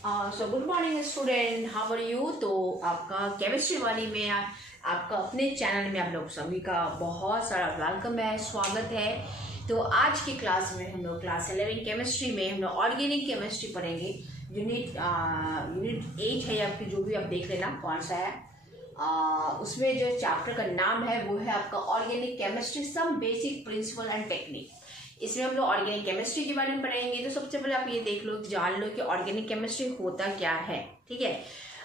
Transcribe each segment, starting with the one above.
So good morning student, how are you. तो आपका chemistry वाली में आपका अपने चैनल में आप लोग सभी का बहुत सारा वेलकम है, स्वागत है। तो आज की क्लास में हम लोग क्लास 11 केमिस्ट्री में हम लोग ऑर्गेनिक केमिस्ट्री पढ़ेंगे। यूनिट 8 है आपकी, जो भी आप देख लेना कौन सा है। उसमें जो चैप्टर का नाम है वो है आपका organic chemistry, some basic principle and technique. इसमें हम लोग ऑर्गेनिक केमिस्ट्री के बारे में पढ़ेंगे। तो सबसे पहले आप ये देख लो, जान लो कि ऑर्गेनिक केमिस्ट्री होता क्या है। ठीक है,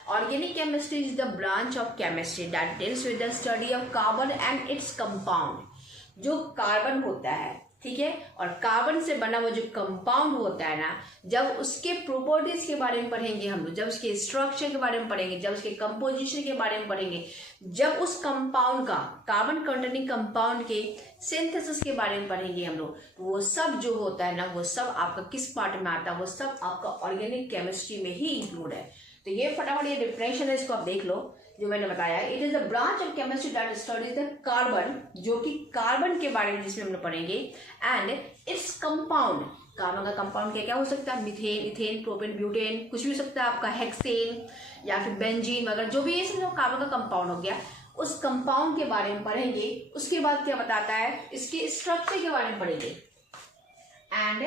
organic chemistry is the branch of chemistry that deals with the study of carbon and its compound. जो कार्बन होता है, ठीक है, और कार्बन से बना हुआ जो कंपाउंड होता है ना, जब उसके प्रॉपर्टीज के बारे में पढ़ेंगे हम लोग, जब उसके स्ट्रक्चर के बारे में पढ़ेंगे, जब उसके कंपोजिशन के बारे में पढ़ेंगे, जब उस कंपाउंड का कार्बन कंटेनिंग कंपाउंड के सिंथेसिस के बारे में पढ़ेंगे हम लोग, तो वो सब जो होता है ना, वो सब आपका किस पार्ट में आता है, वो सब आपका ऑर्गेनिक केमिस्ट्री में ही इंक्लूड है। तो ये फटाफट ये डिफिनेशन है, इसको आप देख लो जो मैंने बताया। It is the branch of chemistry that studies the carbon, जो कि कार्बन के बारे में जिसमें हम लोग पढ़ेंगे, एंड इट्स कंपाउंड। कार्बन का कंपाउंड क्या क्या हो सकता है? मीथेन, इथेन, प्रोपेन, ब्यूटेन, कुछ भी हो सकता है आपका, हेक्सेन या फिर बेंजीन वगैरह, जो भी ये समझो कार्बन का कंपाउंड हो गया। उस कंपाउंड के बारे में पढ़ेंगे। उसके बाद क्या बताता है, इसके स्ट्रक्चर के बारे में पढ़ेंगे एंड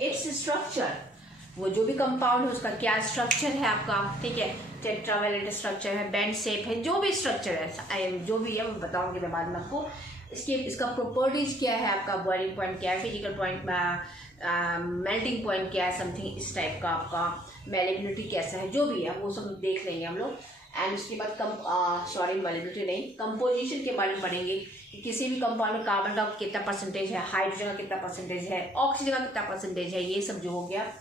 इट्स स्ट्रक्चर। वो जो भी कंपाउंड है उसका क्या स्ट्रक्चर है आपका, ठीक है, टेट्रावैलेंट स्ट्रक्चर है, बेंड शेप है, जो भी स्ट्रक्चर है, जो भी है वो बताऊंगी मैं बाद में आपको। इसका प्रॉपर्टीज क्या है आपका, बॉइलिंग पॉइंट क्या है, फिजिकल पॉइंट, मेल्टिंग पॉइंट क्या है, समथिंग इस टाइप का आपका, मेलेबिलिटी कैसा है, जो भी है वो सब देख लेंगे हम लोग। एंड उसके बाद मेलेबिलिटी नहीं, कंपोजिशन के बारे में पढ़ेंगे कि किसी भी कंपाउंड में कार्बन का कितना परसेंटेज है, हाइड्रोजन का कितना परसेंटेज है, ऑक्सीजन का कितना परसेंटेज है, ये सब जो हो गया।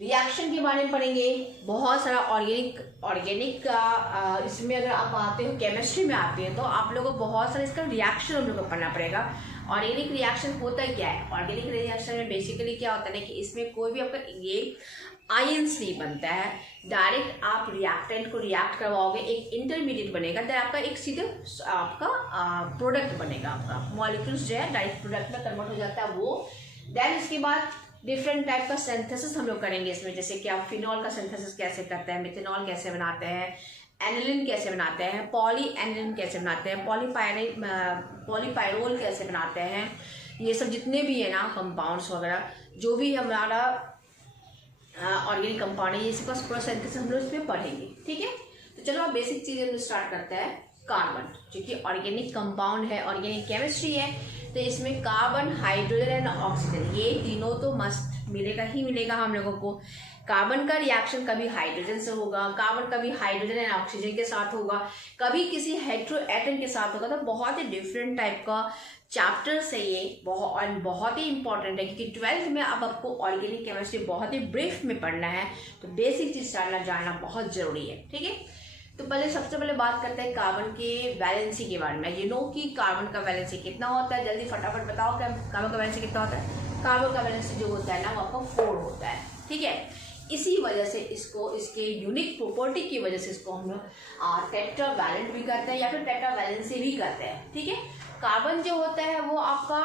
रिएक्शन के बारे में पढ़ेंगे, बहुत सारा ऑर्गेनिक का इसमें अगर आप आते हो, केमिस्ट्री में आते हैं, तो आप लोगों को बहुत सारा इसका रिएक्शन हम लोग को पढ़ना पड़ेगा। ऑर्गेनिक रिएक्शन होता क्या है? ऑर्गेनिक रिएक्शन में बेसिकली क्या होता है ना, कि इसमें कोई भी आपका ये आयंस नहीं बनता है, डायरेक्ट आप रिएक्टेंट को रिएक्ट करवाओगे, एक इंटरमीडिएट बनेगा, देन आपका एक सीधे आपका प्रोडक्ट बनेगा, आपका मॉलिक्यूल्स जो है डायरेक्ट प्रोडक्ट में कन्वर्ट हो जाता है वो। देन इसके बाद डिफरेंट टाइप का सिंथेसिस हम लोग करेंगे इसमें, जैसे कि आप फिनॉल का सिंथेसिस कैसे करते हैं, मिथेनॉल कैसे बनाते हैं, एनिलिन कैसे बनाते हैं, पॉली एनिलिन कैसे बनाते हैं, पॉलीपायरोल कैसे बनाते हैं, ये सब जितने भी है ना कंपाउंड्स वगैरह, जो भी हमारा ऑर्गेनिक कंपाउंड है, ये सब का पूरा सिंथेसिस हम लोग इसमें पढ़ेंगे। ठीक है, तो चलो आप बेसिक चीजें हम स्टार्ट करते हैं। कार्बन जो कि ऑर्गेनिक कंपाउंड है, ऑर्गेनिक केमिस्ट्री है, तो इसमें कार्बन, हाइड्रोजन एंड ऑक्सीजन, ये तीनों तो मस्ट मिलेगा ही मिलेगा हम लोगों को। कार्बन का रिएक्शन कभी हाइड्रोजन से होगा, कार्बन कभी हाइड्रोजन एंड ऑक्सीजन के साथ होगा, कभी किसी हेटेरो एटम के साथ होगा। तो बहुत ही डिफरेंट टाइप का चैप्टर है ये, बहुत ही इंपॉर्टेंट है, क्योंकि 12th में अब आपको ऑर्गेनिक केमिस्ट्री बहुत ही ब्रीफ में पढ़ना है, तो बेसिक चीज जानना बहुत जरूरी है। ठीक है, तो पहले सबसे पहले बात करते हैं कार्बन के वैलेंसी के बारे में। यू नो कि कार्बन का वैलेंसी कितना होता है, जल्दी फटाफट बताओ क्या कार्बन का वैलेंसी कितना होता है। कार्बन का वैलेंसी जो होता है ना, वो आपका 4 होता है। ठीक है, इसी वजह से इसको, इसके यूनिक प्रॉपर्टी की वजह से इसको हम लोग टेट्रावैलेंट भी करते हैं या फिर टेट्रावैलेंसी भी करते हैं। ठीक है, कार्बन जो होता है वो आपका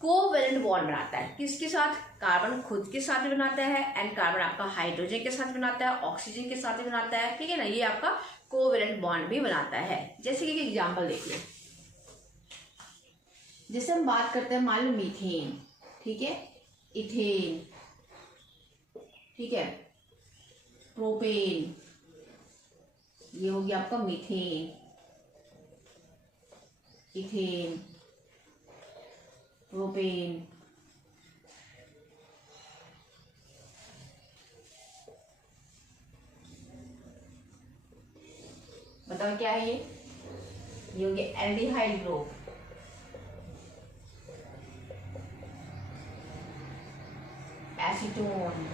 कोवैलेंट बॉन्ड बनाता है, किसके साथ? कार्बन खुद के साथ भी बनाता है, एंड कार्बन आपका हाइड्रोजन के साथ बनाता है, ऑक्सीजन के साथ भी बनाता है। ठीक है ना, ये आपका कोवैलेंट बॉन्ड भी बनाता है। जैसे कि एग्जांपल देखिए, जैसे हम बात करते हैं मान लो मीथेन, ठीक है, इथेन, ठीक है, प्रोपेन, ये हो गया आपका मीथेन, इथेन, प्रोपेन, बताओ क्या है ये हो गया एल्डिहाइड ग्रुप, एसीटोन,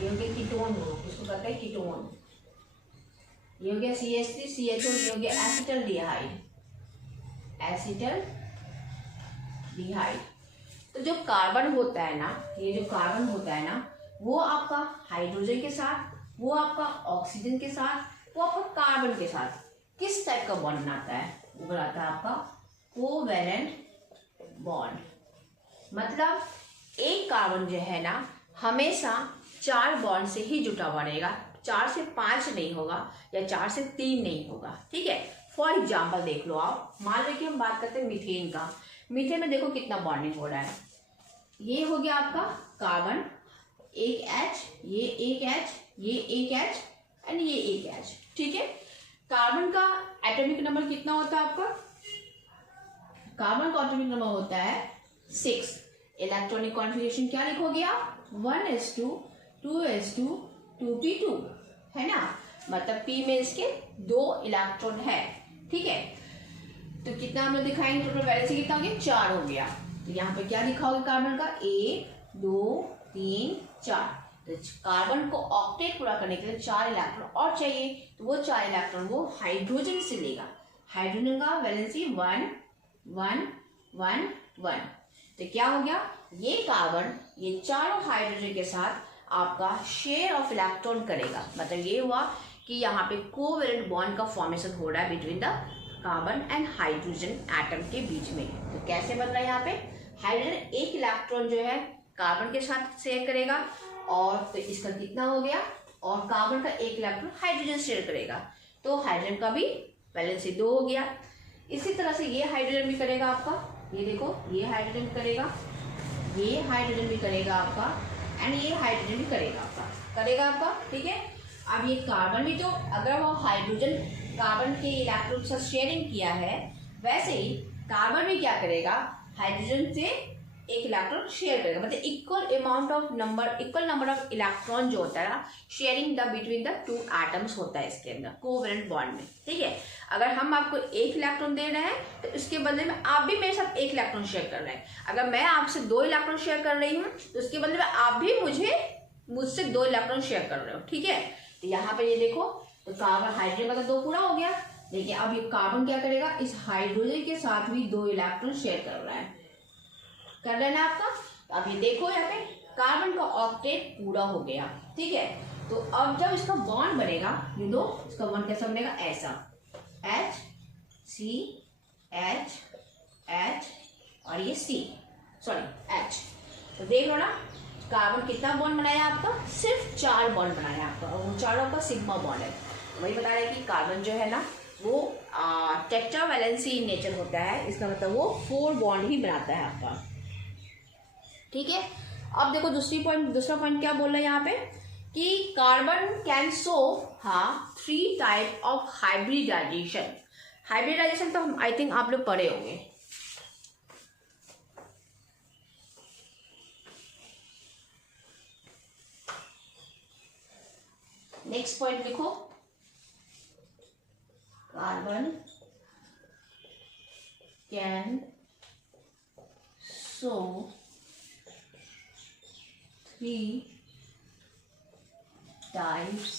ये हो गया कीटोन ग्रुप, इसको कहते हैं कीटोन, ये हो गया CH3 CHO, ये हो गया एसिटल्डिहाइड, एसिटल्डिहाइड। तो जो कार्बन होता है ना, ये जो कार्बन होता है ना, वो आपका हाइड्रोजन के साथ, वो आपका ऑक्सीजन के साथ, वो आपका कार्बन के साथ किस टाइप का बॉन्ड बनाता है? वो बनाता है आपका कोवैलेंट बॉन्ड। मतलब एक कार्बन जो है ना हमेशा 4 बॉन्ड से ही जुटा हुआ रहेगा, 4 से 5 नहीं होगा या 4 से 3 नहीं होगा, ठीक है। फॉर एग्जाम्पल देख लो आप, मान लो कि हम बात करते हैं मीथेन का। मीथेन में देखो कितना बॉन्डिंग हो रहा है, ये हो गया आपका कार्बन, एक H, ये एक H, ये एक H एंड ये एक H, ठीक है। कार्बन का एटॉमिक नंबर कितना होता है आपका? कार्बन का एटॉमिक नंबर होता है 6। इलेक्ट्रॉनिक कॉन्फ़िगरेशन क्या लिखोगे आप? 1s2 2s2 2p2, है ना। मतलब p में इसके 2 इलेक्ट्रॉन है, ठीक है। तो कितना हम लोग दिखाएंगे? टोटल वैलेंसी कितना हो गया? 4 हो गया। तो यहाँ पे क्या लिखा होगा कार्बन का? 1 2 3 4। तो कार्बन को ऑक्टेट पूरा करने के लिए 4 इलेक्ट्रॉन और चाहिए, तो वो 4 इलेक्ट्रॉन वो हाइड्रोजन से लेगा। हाइड्रोजन का वैलेंसी 1 1 1 1। तो क्या हो गया? ये कार्बन ये चारों हाइड्रोजन के साथ आपका शेयर ऑफ इलेक्ट्रॉन करेगा। मतलब ये हुआ कि यहाँ पे कोवेलेंट बॉन्ड का फॉर्मेशन हो रहा है between the carbon and hydrogen atom के बीच में। तो कैसे बन रहा है? यहाँ पे हाइड्रोजन एक इलेक्ट्रॉन जो है कार्बन के साथ शेयर करेगा, और तो इसका कितना हो गया? और कार्बन का एक इलेक्ट्रॉन हाइड्रोजन शेयर करेगा, तो हाइड्रोजन का भी वैलेंसी 2 हो गया। इसी तरह से ये हाइड्रोजन भी करेगा आपका, ये देखो ये हाइड्रोजन भी करेगा, ये हाइड्रोजन भी करेगा आपका, एंड ये हाइड्रोजन भी करेगा आपका, ठीक है। अब ये कार्बन भी, तो अगर वो हाइड्रोजन कार्बन के इलेक्ट्रॉन से शेयरिंग किया है, वैसे ही कार्बन भी क्या करेगा? हाइड्रोजन से एक इलेक्ट्रॉन शेयर करेगा। मतलब इक्वल नंबर ऑफ इलेक्ट्रॉन जो होता है ना, sharing the between the 2 atoms होता है इसके अंदर कोवेलेंट बॉन्ड में, ठीक है। अगर हम आपको एक इलेक्ट्रॉन दे रहे हैं तो इसके बदले में आप भी मेरे साथ एक इलेक्ट्रॉन शेयर कर रहे हैं। अगर मैं आपसे 2 इलेक्ट्रॉन शेयर कर रही हूँ तो उसके बदले में आप भी मुझसे 2 इलेक्ट्रॉन शेयर कर रहे हो, ठीक है। तो यहाँ पे ये देखो, तो कार्बन हाइड्रोजन का तो 2 पूरा हो गया। देखिए अब ये कार्बन क्या करेगा? इस हाइड्रोजन के साथ भी 2 इलेक्ट्रॉन शेयर कर रहा है, कर लेना आपका। तो अब ये देखो यहाँ पे कार्बन का ऑक्टेट पूरा हो गया, ठीक है। तो अब जब इसका बॉन्ड बनेगा, यू नो इसका बॉन्ड कैसा बनेगा? ऐसा H C H H और ये H। तो देख लो ना, कार्बन कितना बॉन्ड बनाया आपका? सिर्फ 4 बॉन्ड बनाया आपका, और वो चारों का सिग्मा बॉन्ड है। वही बता रहे कि कार्बन जो है ना वो टेट्रावैलेंसी नेचर होता है, इसका मतलब वो 4 बॉन्ड ही बनाता है आपका, ठीक है। अब देखो दूसरा पॉइंट क्या बोल रहा है यहाँ पे कि carbon can show 3 type of hybridisation. Hybridisation तो आई थिंक आप लोग पढ़े होंगे। नेक्स्ट पॉइंट लिखो, carbon can show 3 types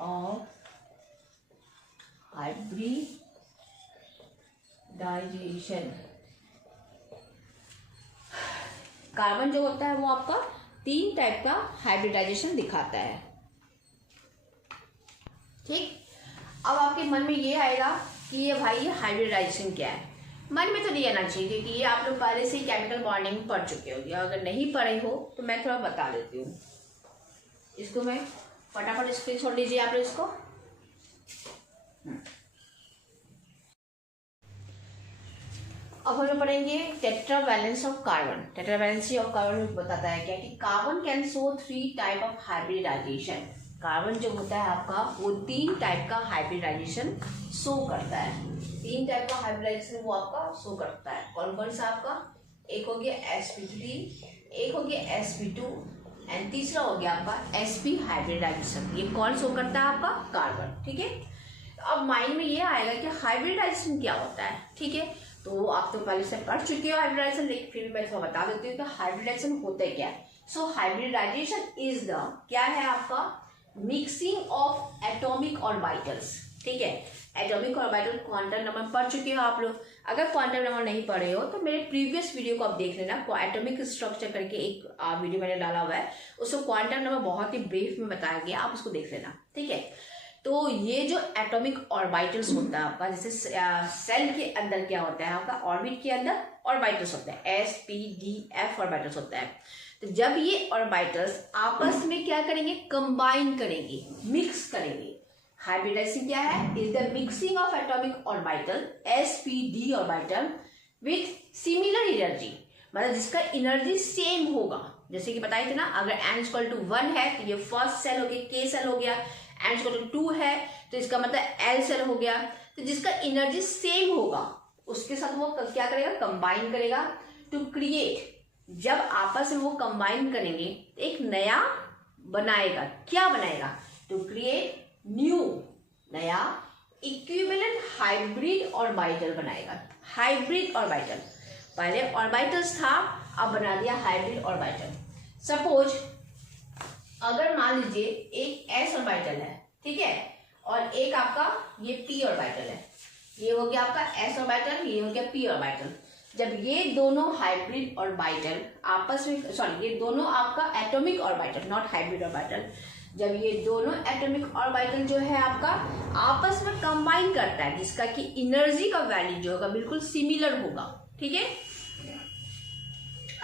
of hybridization। कार्बन जो होता है वो आपका 3 टाइप का हाइब्रिडाइजेशन दिखाता है, ठीक। अब आपके मन में ये आएगा कि ये भाई ये हाइब्रिडाइजेशन क्या है। मन में तो नहीं आना चाहिए, क्योंकि ये आप लोग पहले से ही केमिकल बॉन्डिंग पढ़ चुके होंगे। अगर नहीं पढ़े हो तो मैं थोड़ा बता देती हूँ। इसको मैं फटाफट स्क्रीन छोड़ लीजिए आप लोग इसको। अब हम लोग पढ़ेंगे tetravalence of carbon. Tetravalency of carbon बताता है क्या कि carbon can show 3 type of hybridization. Carbon जो होता है आपका वो 3 टाइप का हाइब्रिडाइजेशन शो करता है। 3 टाइप का हाइब्रिडाइजेशन वो आपका शो करता है। कौन कौन सा आपका? एक हो गया sp3, एक हो गया sp2 एंड तीसरा हो गया आपका sp हाइब्रिडाइजेशन। ये कौन शो करता है? आपका कार्बन, ठीक है। अब माइंड में ये आएगा कि हाइब्रिडाइजेशन क्या होता है, ठीक है। तो आप तो पहले से पढ़ चुके हो हाइब्रिडाइजेशन, लेकिन फिर मैं थोड़ा बता देती हूँ कि हाइब्रिडाइजेशन होता है क्या है। सो हाइब्रिडाइजेशन इज द क्या है आपका? मिक्सिंग ऑफ एटॉमिक ऑर्बिटल्स, ठीक है। एटॉमिक ऑर्बिटल क्वांटम नंबर पढ़ चुके हो आप लोग। अगर क्वांटम नंबर नहीं पढ़े हो तो मेरे प्रीवियस वीडियो को आप देख लेना। एटॉमिक स्ट्रक्चर करके एक वीडियो मैंने डाला हुआ है, उसको क्वांटम नंबर बहुत ही ब्रीफ में बताया गया, आप उसको देख लेना, ठीक है। तो ये जो एटॉमिक ऑर्बिटल्स होता है आपका, जैसे सेल के अंदर क्या होता है आपका, ऑर्बिट के अंदर ऑर्बिटल्स होते हैं, s p d f orbitals होता है। तो जब ये ऑर्बिटल्स आपस में क्या करेंगे, कंबाइन करेंगे, मिक्स करेंगे। हाइब्रिडाइजेशन क्या है, is the mixing of atomic orbital s p d orbital with similar energy, मतलब जिसका एनर्जी सेम होगा। जैसे कि बताए थे ना, अगर n=1 है तो ये फर्स्ट सेल हो गया, k सेल हो गया, n=2 है तो इसका मतलब l सेल हो गया। तो जिसका एनर्जी सेम होगा उसके साथ वो क्या करेगा, कंबाइन करेगा टू क्रिएट। जब आपस में वो कंबाइन करेंगे तो एक नया बनाएगा। क्या बनाएगा, टू क्रिएट न्यू, नया इक्विवेलेंट हाइब्रिड ऑर्बिटल बनाएगा। हाइब्रिड ऑर्बिटल, पहले ऑर्बिटल्स था, अब बना दिया हाइब्रिड ऑर्बिटल। सपोज अगर मान लीजिए एक s ऑर्बिटल है, ठीक है, और एक आपका ये p ऑर्बिटल है, ये हो गया आपका s ऑर्बिटल, ये हो गया p ऑर्बिटल। जब ये दोनों हाइब्रिड ऑर्बिटल आपस में, सॉरी, ये दोनों आपका atomic orbital, not hybrid orbital, जब ये दोनों एटॉमिक ऑर्बिटल जो है आपका आपस में कंबाइन करता है, जिसका कि एनर्जी का वैल्यू जो होगा बिल्कुल सिमिलर होगा, ठीक है।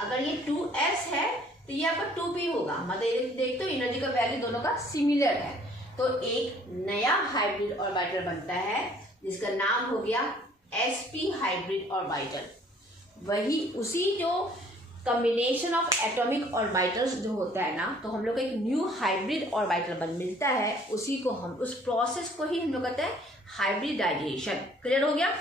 अगर ये 2s है तो ये आपका 2p होगा, मतलब देखते हो एनर्जी का वैल्यू दोनों का सिमिलर है। तो एक नया हाइब्रिड ऑर्बिटल बनता है जिसका नाम हो गया sp हाइब्रिड ऑर्बिटल। वही उसी जो कॉम्बिनेशन ऑफ एटॉमिक ऑर्बिटल्स जो होता है ना, तो हम लोग को एक न्यू हाइब्रिड ऑर्बिटल मिलता है, उसी को हम, उस प्रोसेस को ही हम लोग कहते हैं हाइब्रिडाइजेशन। क्लियर हो गया।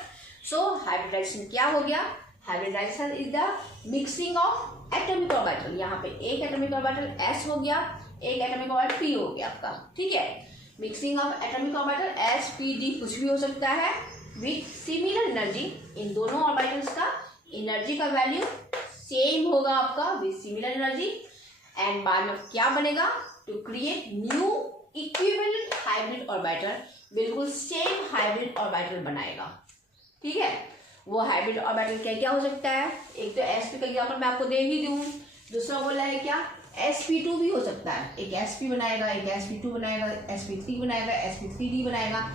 सो हाइब्रिडाइजेशन क्या हो गया, hybridisation is the mixing of atomic orbital. यहाँ पे एक एटॉमिक ऑर्बिटल s हो गया, एक एटॉमिक ऑर्बिटल p हो गया आपका, ठीक है। Mixing of atomic orbital s p d कुछ भी हो सकता है विथ सिमिलर एनर्जी। इन दोनों ऑर्बिटल्स का एनर्जी का वैल्यू सेम होगा आपका विथ सिमिलर एनर्जी, एंड बाद में क्या बनेगा, to create new equivalent hybrid orbital, बिल्कुल सेम हाइब्रिड ऑर्बिटल बनाएगा, ठीक है। वो हाइब्रिड ऑर्बिटल क्या क्या हो सकता है, एक तो sp का एग्जांपल मैं आपको दे ही दूं, दूसरा बोला है क्या, sp2 भी हो सकता है, एक sp बनाएगा, एक sp2 बनाएगा, sp3 बनाएगा, sp3d बनाएगा,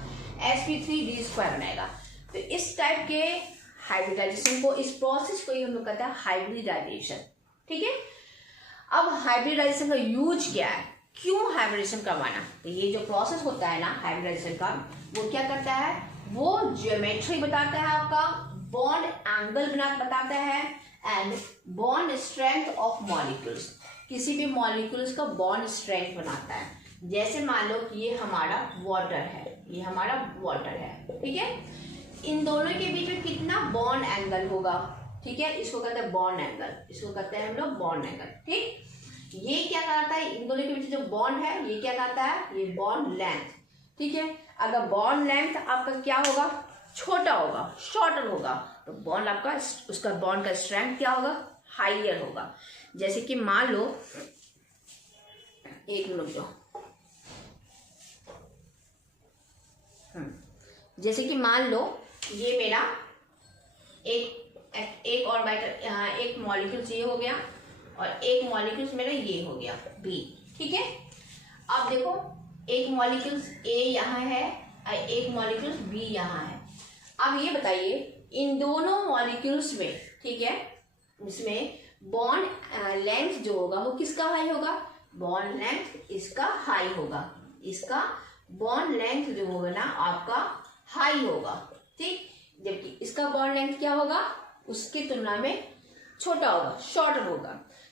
sp3d² बनाएगा। तो इस टाइप के हाइब्रिडाइजेशन को, इस प्रोसेस को ही हम लोग कहते हैं हाइब्रिडाइजेशन, ठीक है। अब हाइब्रिडाइजेशन का यूज क्या है, क्यों हाइब्रिडाइजेशन करवाना, तो ये जो प्रोसेस होता है ना हाइब्रिडाइजेशन का, वो क्या करता है, वो ज्योमेट्री बताता है आपका, बॉन्ड एंगल बताता है, and bond strength of molecules, किसी भी मॉलिक्यूल्स का बॉन्ड स्ट्रेंथ बनाता है। जैसे मान लो कि ये हमारा वाटर है, ये हमारा वाटर है, ठीक है, इन दोनों के बीच में कितना बॉन्ड एंगल होगा, ठीक है, इसको कहते हैं बॉन्ड एंगल, इसको कहते हैं हम लोग बॉन्ड एंगल, ठीक। ये क्या कहता है, इन दोनों के बीच जो बॉन्ड है ये क्या कहता है, ये बॉन्ड लेंथ, ठीक है। अगर बॉन्ड लेंथ आपका क्या होगा, छोटा होगा, शॉर्टर होगा, तो बॉन्ड आपका, उसका बॉन्ड का स्ट्रेंथ क्या होगा, हाइयर होगा। जैसे कि मान लो, एक मिनट जो, जैसे कि मान लो ये मेरा एक ऑर्बिटल, एक मॉलिक्यूल्स ये हो गया और एक मॉलिक्यूल्स मेरा ये हो गया B, ठीक है। अब देखो एक मॉलिक्यूल्स A यहाँ है और एक मॉलिक्यूल्स B यहाँ है। अब ये बताइए इन दोनों मॉलिक्यूल्स में, ठीक है, इसमें बॉन्ड लेंथ जो होगा वो किसका हाई होगा, बॉन्ड लेंथ इसका हाई होगा, इसका बॉन्ड लेंथ जो होगा ना आपका हाई होगा, ठीक। जबकि इसका बॉन्ड लेंथ क्या होगा, उसकी तुलना में छोटा होगा, शॉर्टर होगा।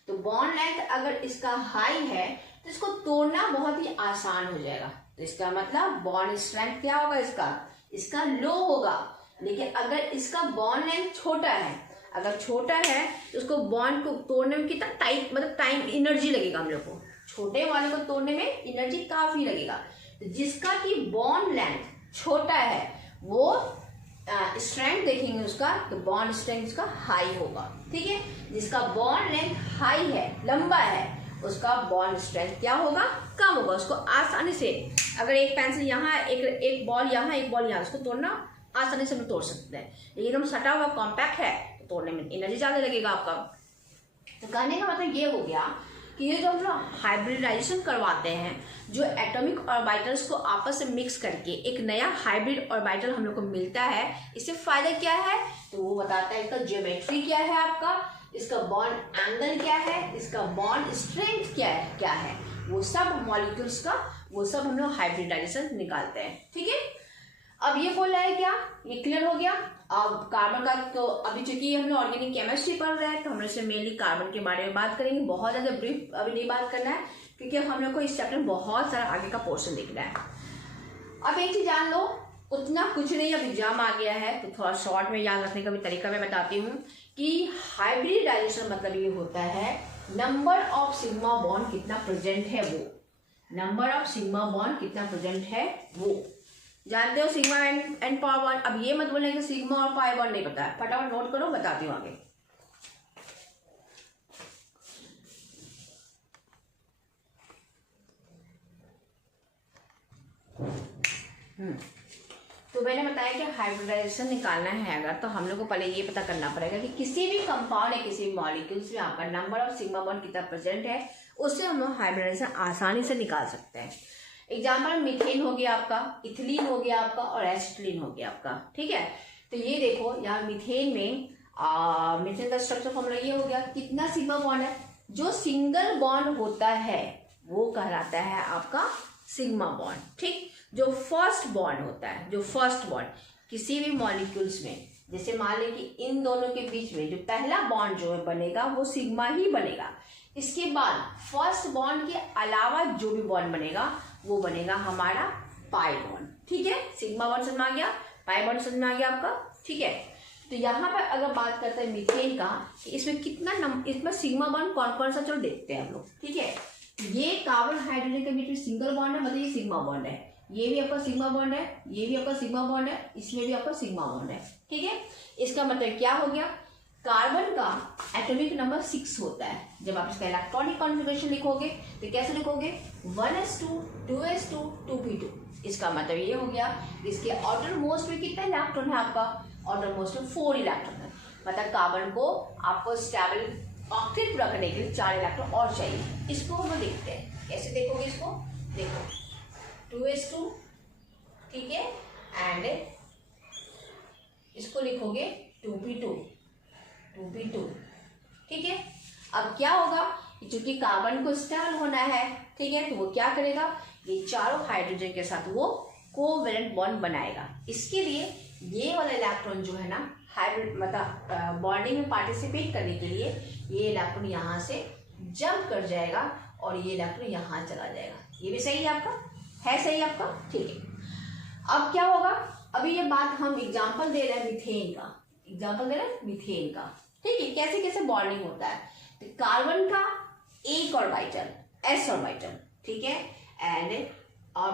तो बॉन्ड लेंथ अगर इसका हाई है तो इसको तोड़ना बहुत ही आसान हो जाएगा। तो इसका मतलब बॉन्ड स्ट्रेंथ क्या होगा, इसका लो होगा। लेकिन अगर इसका बॉन्ड लेंथ छोटा है, अगर छोटा है तो उसको बॉन्ड को तोड़ने में कितना टाइम एनर्जी लगेगा, हम लोग को छोटे वाले को तोड़ने में एनर्जी काफी लगेगा। तो जिसका कि बॉन्ड लेंथ छोटा है वो स्ट्रेंथ देखेंगे उसका, तो बॉन्ड स्ट्रेंथ उसका हाई होगा, ठीक है। जिसका बॉन्ड लेंथ हाई है, लंबा है, उसका बॉन्ड स्ट्रेंथ क्या होगा, कम होगा। उसको आसानी से, अगर एक पेंसिल यहाँ, एक बॉल यहाँ, एक बॉल यहाँ, उसको तोड़ना आसानी से हम तोड़ सकते हैं। लेकिन एकदम सटा हुआ कॉम्पैक्ट है तो तोड़ने में एनर्जी ज्यादा लगेगा आपका। तो कहने का मतलब ये हो गया कि ये जो हम लोग हाइब्रिडाइजेशन करवाते हैं, जो एटॉमिक ऑर्बिटल्स को आपस में मिक्स करके एक नया हाइब्रिड ऑर्बिटल हम लोग को मिलता है, इससे फायदा क्या है? तो वो बताता है इसका ज्योमेट्री क्या है आपका, इसका बॉन्ड एंगल क्या है, इसका बॉन्ड स्ट्रेंथ क्या है, वो सब मॉलिक्यूल्स का वो सब हम लोग हाइब्रिडाइजेशन निकालते हैं। ठीक है, अब ये बोल रहा है क्या, ये क्लियर हो गया। अब कार्बन का तो अभी चूंकि हम लोग ऑर्गेनिक केमिस्ट्री पढ़ रहे हैं तो हम लोग से मेनली कार्बन के बारे में बात करेंगे। बहुत ज्यादा ब्रीफ अभी नहीं बात करना है क्योंकि हम लोग को इस चैप्टर में बहुत सारा आगे का पोर्शन दिख रहा है। अब एक चीज जान लो, उतना कुछ नहीं, अब एग्जाम आ गया है तो थोड़ा शॉर्ट में याद रखने का भी तरीका मैं बताती हूँ कि हाइब्रिडाइजेशन मतलब ये होता है नंबर ऑफ सिग्मा बॉन्ड कितना प्रेजेंट है, वो नंबर ऑफ सिग्मा बॉन्ड कितना प्रेजेंट है वो जानते हो, सिग्मा एंड पाई बॉन्ड। अब ये मत बोलना कि सिग्मा और पाई बॉन्ड नहीं पता है, फटाफट नोट करो, बताती हूँ आगे। तो मैंने बताया कि हाइब्रिडाइजेशन निकालना है अगर, तो हम लोग को पहले ये पता करना पड़ेगा कि किसी भी कंपाउंड या किसी भी मॉलिक्यूल्स में आपका नंबर ऑफ सिग्मा बॉन्ड कितना प्रेजेंट है, उससे हम लोग हाइब्रिडाइजेशन आसानी से निकाल सकते हैं। एग्जाम्पल मीथेन हो गया आपका, इथिलीन हो गया आपका और एसिटिलीन हो गया आपका। ठीक है, तो ये देखो यहाँ मीथेन में मीथेन का स्ट्रक्चर फॉर्मूला ये हो गया, कितना सिग्मा बॉन्ड है, जो सिंगल बॉन्ड होता है वो कहलाता है आपका सिग्मा बॉन्ड। ठीक, जो फर्स्ट बॉन्ड होता है, जो फर्स्ट बॉन्ड किसी भी मॉलिक्यूल्स में, जैसे मान लें कि इन दोनों के बीच में जो पहला बॉन्ड जो बनेगा वो सिग्मा ही बनेगा। इसके बाद फर्स्ट बॉन्ड के अलावा जो भी बॉन्ड बनेगा वो बनेगा हमारा पाई बॉन्ड। ठीक है, सिग्मा बॉन्ड समझ में आ गया, पाई बॉन्ड समझ में आ गया आपका। ठीक है, तो यहाँ पर अगर बात करते हैं मीथेन का, इसमें कितना इसमें सिग्मा बॉन्ड कौन कौन सा, चलो देखते हैं हम लोग। ठीक है, ये कार्बन हाइड्रोजन के बीच में सिंगल बॉन्ड है, मतलब ये सिग्मा बॉन्ड है, ये भी आपका सिग्मा बॉन्ड है, ये भी आपका सिग्मा बॉन्ड है, इसमें भी आपका सिग्मा बॉन्ड है। ठीक है, इसका मतलब क्या हो गया, कार्बन का एटॉमिक नंबर 6 होता है। जब आप इसका इलेक्ट्रॉनिक कॉन्फ़िगरेशन लिखोगे तो कैसे लिखोगे, 1s2 2s2 2p2। इसका मतलब ये हो गया इसके आउटर मोस्ट में कितना इलेक्ट्रॉन है आपका, आउटर मोस्ट में 4 इलेक्ट्रॉन है। मतलब कार्बन को आपको स्टेबल ऑक्टेट रखने के लिए 4 इलेक्ट्रॉन और चाहिए। इसको हम देखते हैं कैसे देखोगे, इसको देखो 2s2, ठीक है, एंड इसको लिखोगे 2p2। ठीक है, अब क्या होगा, क्योंकि कार्बन को स्टेबल होना है, ठीक है, तो वो क्या करेगा, ये चारों हाइड्रोजन के साथ वो कोवेलेंट बॉन्ड बनाएगा। इसके लिए ये वाला इलेक्ट्रॉन जो है ना, हाइब्रिड मतलब बॉन्डिंग में पार्टिसिपेट करने के लिए ये इलेक्ट्रॉन यहाँ से जंप कर जाएगा और ये इलेक्ट्रॉन यहाँ चला जाएगा। ये भी सही है आपका, है सही आपका। ठीक है, अब क्या होगा, अभी ये बात हम एग्जाम्पल दे रहे हैं मीथेन का, एग्जाम्पल दे रहे हैं मीथेन का। ठीक है, कैसे कैसे बॉन्डिंग होता है, तो कार्बन का एक ऑर्बिटल s ऑर्बिटल, ठीक है, एंड और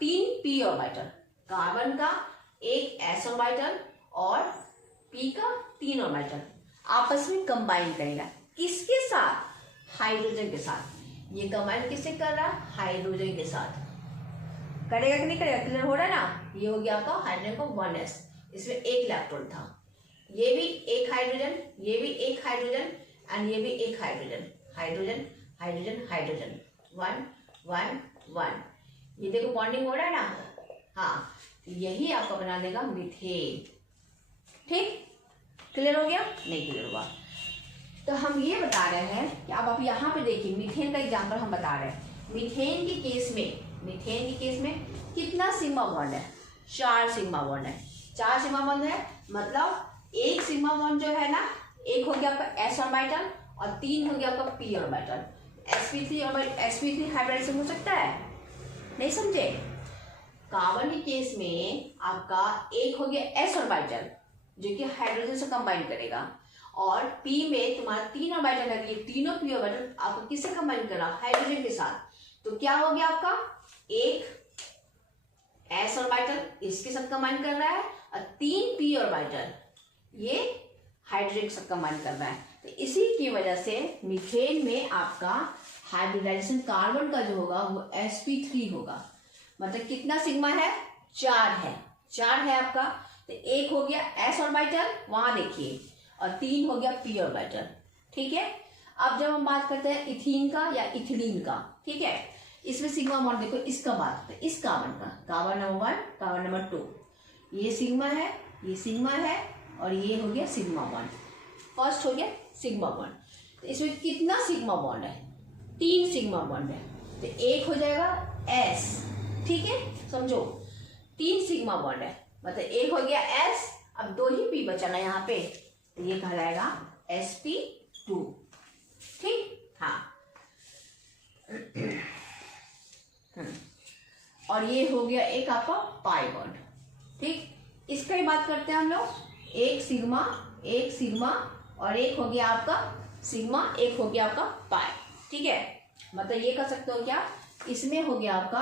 3 p ऑर्बिटल, कार्बन का एक s ऑर्बिटल और p का 3 ऑर्बिटल आपस में कंबाइन करेगा। किसके साथ, हाइड्रोजन के साथ। ये कंबाइन किससे कर रहा है, हाइड्रोजन के साथ करेगा कि नहीं करेगा, क्लियर हो रहा है ना। ये हो गया आपका हाइड्रोजन का 1s, इसमें एक इलेक्ट्रॉन था, ये भी एक हाइड्रोजन, ये भी एक हाइड्रोजन एंड ये भी एक हाइड्रोजन, हाइड्रोजन हाइड्रोजन हाइड्रोजन, 1 1 1। ये देखो बॉन्डिंग हो रहा है ना। हाँ, यही आपका बना देगा मीथेन। ठीक, क्लियर हो गया, नहीं क्लियर हुआ तो हम ये बता रहे हैं कि अब आप यहाँ पे देखिए मीथेन का एग्जाम्पल हम बता रहे हैं। मीथेन के केस में कितना सिग्मा बॉन्ड है, 4 सिग्मा बॉन्ड है। 4 सिग्मा बॉन्ड है, मतलब एक सिग्मा बॉन्ड जो है ना, एक हो गया आपका s ऑर्बिटल और 3 हो गया आपका p ऑर्बिटल। sp3 हाइब्रिडाइजेशन हो सकता है, नहीं समझे। कार्बन के केस में आपका एक हो गया s ऑर्बिटल जो कि हाइड्रोजन से कंबाइन करेगा, और p में तुम्हारा 3 ऑर्बिटल है, ये तीनों p ऑर्बिटल आपको किससे कंबाइन कर रहा है, हाइड्रोजन के साथ। तो क्या हो गया आपका, एक s ऑर्बिटल इसके साथ कंबाइन कर रहा है और 3 p ऑर्बिटल ये हाइड्रोजन के साथ कंबाइन कर रहा है। तो इसी की वजह से मीथेन में आपका हाइब्रिडाइजेशन कार्बन का जो होगा वो sp3 होगा। मतलब कितना सिग्मा है, 4 है, 4 है आपका। तो एक हो गया s ऑर्बिटल, वहां देखिए, और 3 हो गया p ऑर्बिटल। ठीक है, अब जब हम बात करते हैं इथीन का या इथिलीन का, ठीक है, इसमें सिग्मा बॉन्ड देखो, इसका बात करते हैं, इस कार्बन का, कार्बन नंबर 1, कार्बन नंबर 2, ये सिग्मा है, ये सिग्मा है, और ये हो गया सिग्मा बॉन्ड। फर्स्ट हो गया सिग्मा बॉन्ड। तो इसमें कितना सिग्मा बॉन्ड है? 3 सिग्मा बॉन्ड है। तो एक हो जाएगा S, ठीक है, समझो 3 सिग्मा बॉन्ड है, मतलब एक हो गया S, अब 2 ही P बचा ना यहाँ पे, तो ये कहलाएगा sp2, ठीक, हाँ। और ये हो गया एक आपका पाई बॉन्ड, ठीक। इसका ही बात करते हैं हम लोग, एक सिग्मा और एक हो गया आपका सिग्मा, एक हो गया आपका पाई, ठीक है। मतलब ये कर सकते हो क्या, इसमें हो गया आपका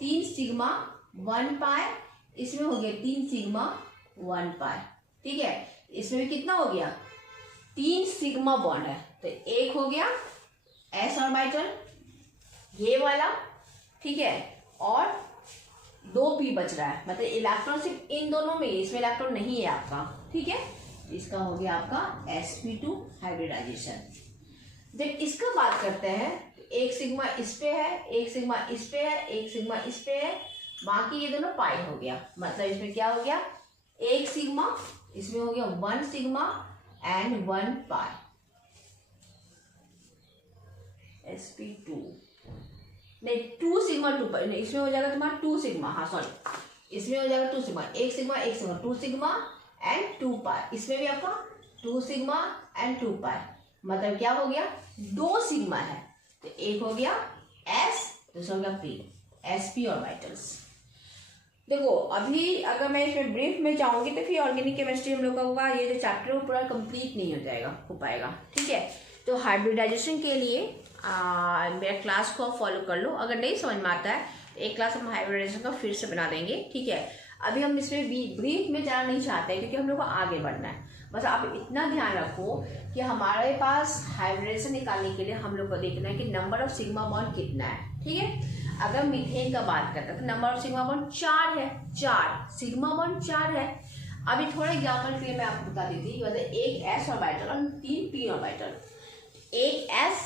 3 सिग्मा 1 पाई, इसमें हो गया 3 सिग्मा 1 पाई, ठीक है। इसमें भी कितना हो गया, 3 सिग्मा बॉन्ड है, तो एक हो गया s ऑर्बिटल ये वाला, ठीक है, और 2 p बच रहा है, मतलब इलेक्ट्रॉन सिर्फ इन दोनों में, इसमें इलेक्ट्रॉन नहीं है आपका, ठीक है। इसका हो गया आपका sp2 हाइब्रिडाइजेशन। जब इसका बात करते हैं, एक सिग्मा इस पे है, एक सिग्मा इस पे है, एक सिग्मा इस पे है, बाकी ये दोनों पाई हो गया, मतलब इसमें क्या हो गया, एक सिग्मा, इसमें हो गया 1 सिग्मा एंड 1 पाई, sp2 नहीं 2 सिग्मा 2 पाई, नहीं इसमें हो जाएगा तुम्हारा 2 सिग्मा, हाँ सॉरी, इसमें हो जाएगा 2 सिग्मा, एक सिग्मा 2 सिग्मा एंड 2 पाई, इसमें भी आपका 2 सिग्मा एंड 2 पाई, मतलब क्या हो गया, 2 सिग्मा है, तो एक हो गया S, दूसरा हो गया P, sp ऑर्बिटल्स। देखो अभी अगर मैं इसमें ब्रीफ में जाऊंगी तो फिर ऑर्गेनिक केमिस्ट्री हम लोग का होगा, ये जो चैप्टर वो पूरा कंप्लीट नहीं हो पाएगा, ठीक है। तो हाइब्रिडाइजेशन के लिए मेरा क्लास को आप फॉलो कर लो, अगर नहीं समझ में आता है एक क्लास हम हाइब्रिडाइजेशन का फिर से बना देंगे, ठीक है। अभी हम इसमें ब्रीफ में जाना नहीं चाहते क्योंकि हम लोग को आगे बढ़ना है, बस आप इतना ध्यान रखो कि हमारे पास हाइब्रिडेशन निकालने के लिए हम लोग को देखना है कि नंबर ऑफ सिग्मा बॉन्ड कितना है, ठीक है। अगर मीथेन का बात करते हैं तो नंबर ऑफ सिग्मा बॉन्ड 4 है, 4 सिग्मा बॉन्ड 4 है। अभी थोड़ा एग्जाम्पल के लिए मैं आपको बता देती हूँ, मतलब एक s ऑर्बिटल और 3 p ऑर्बिटल, एक s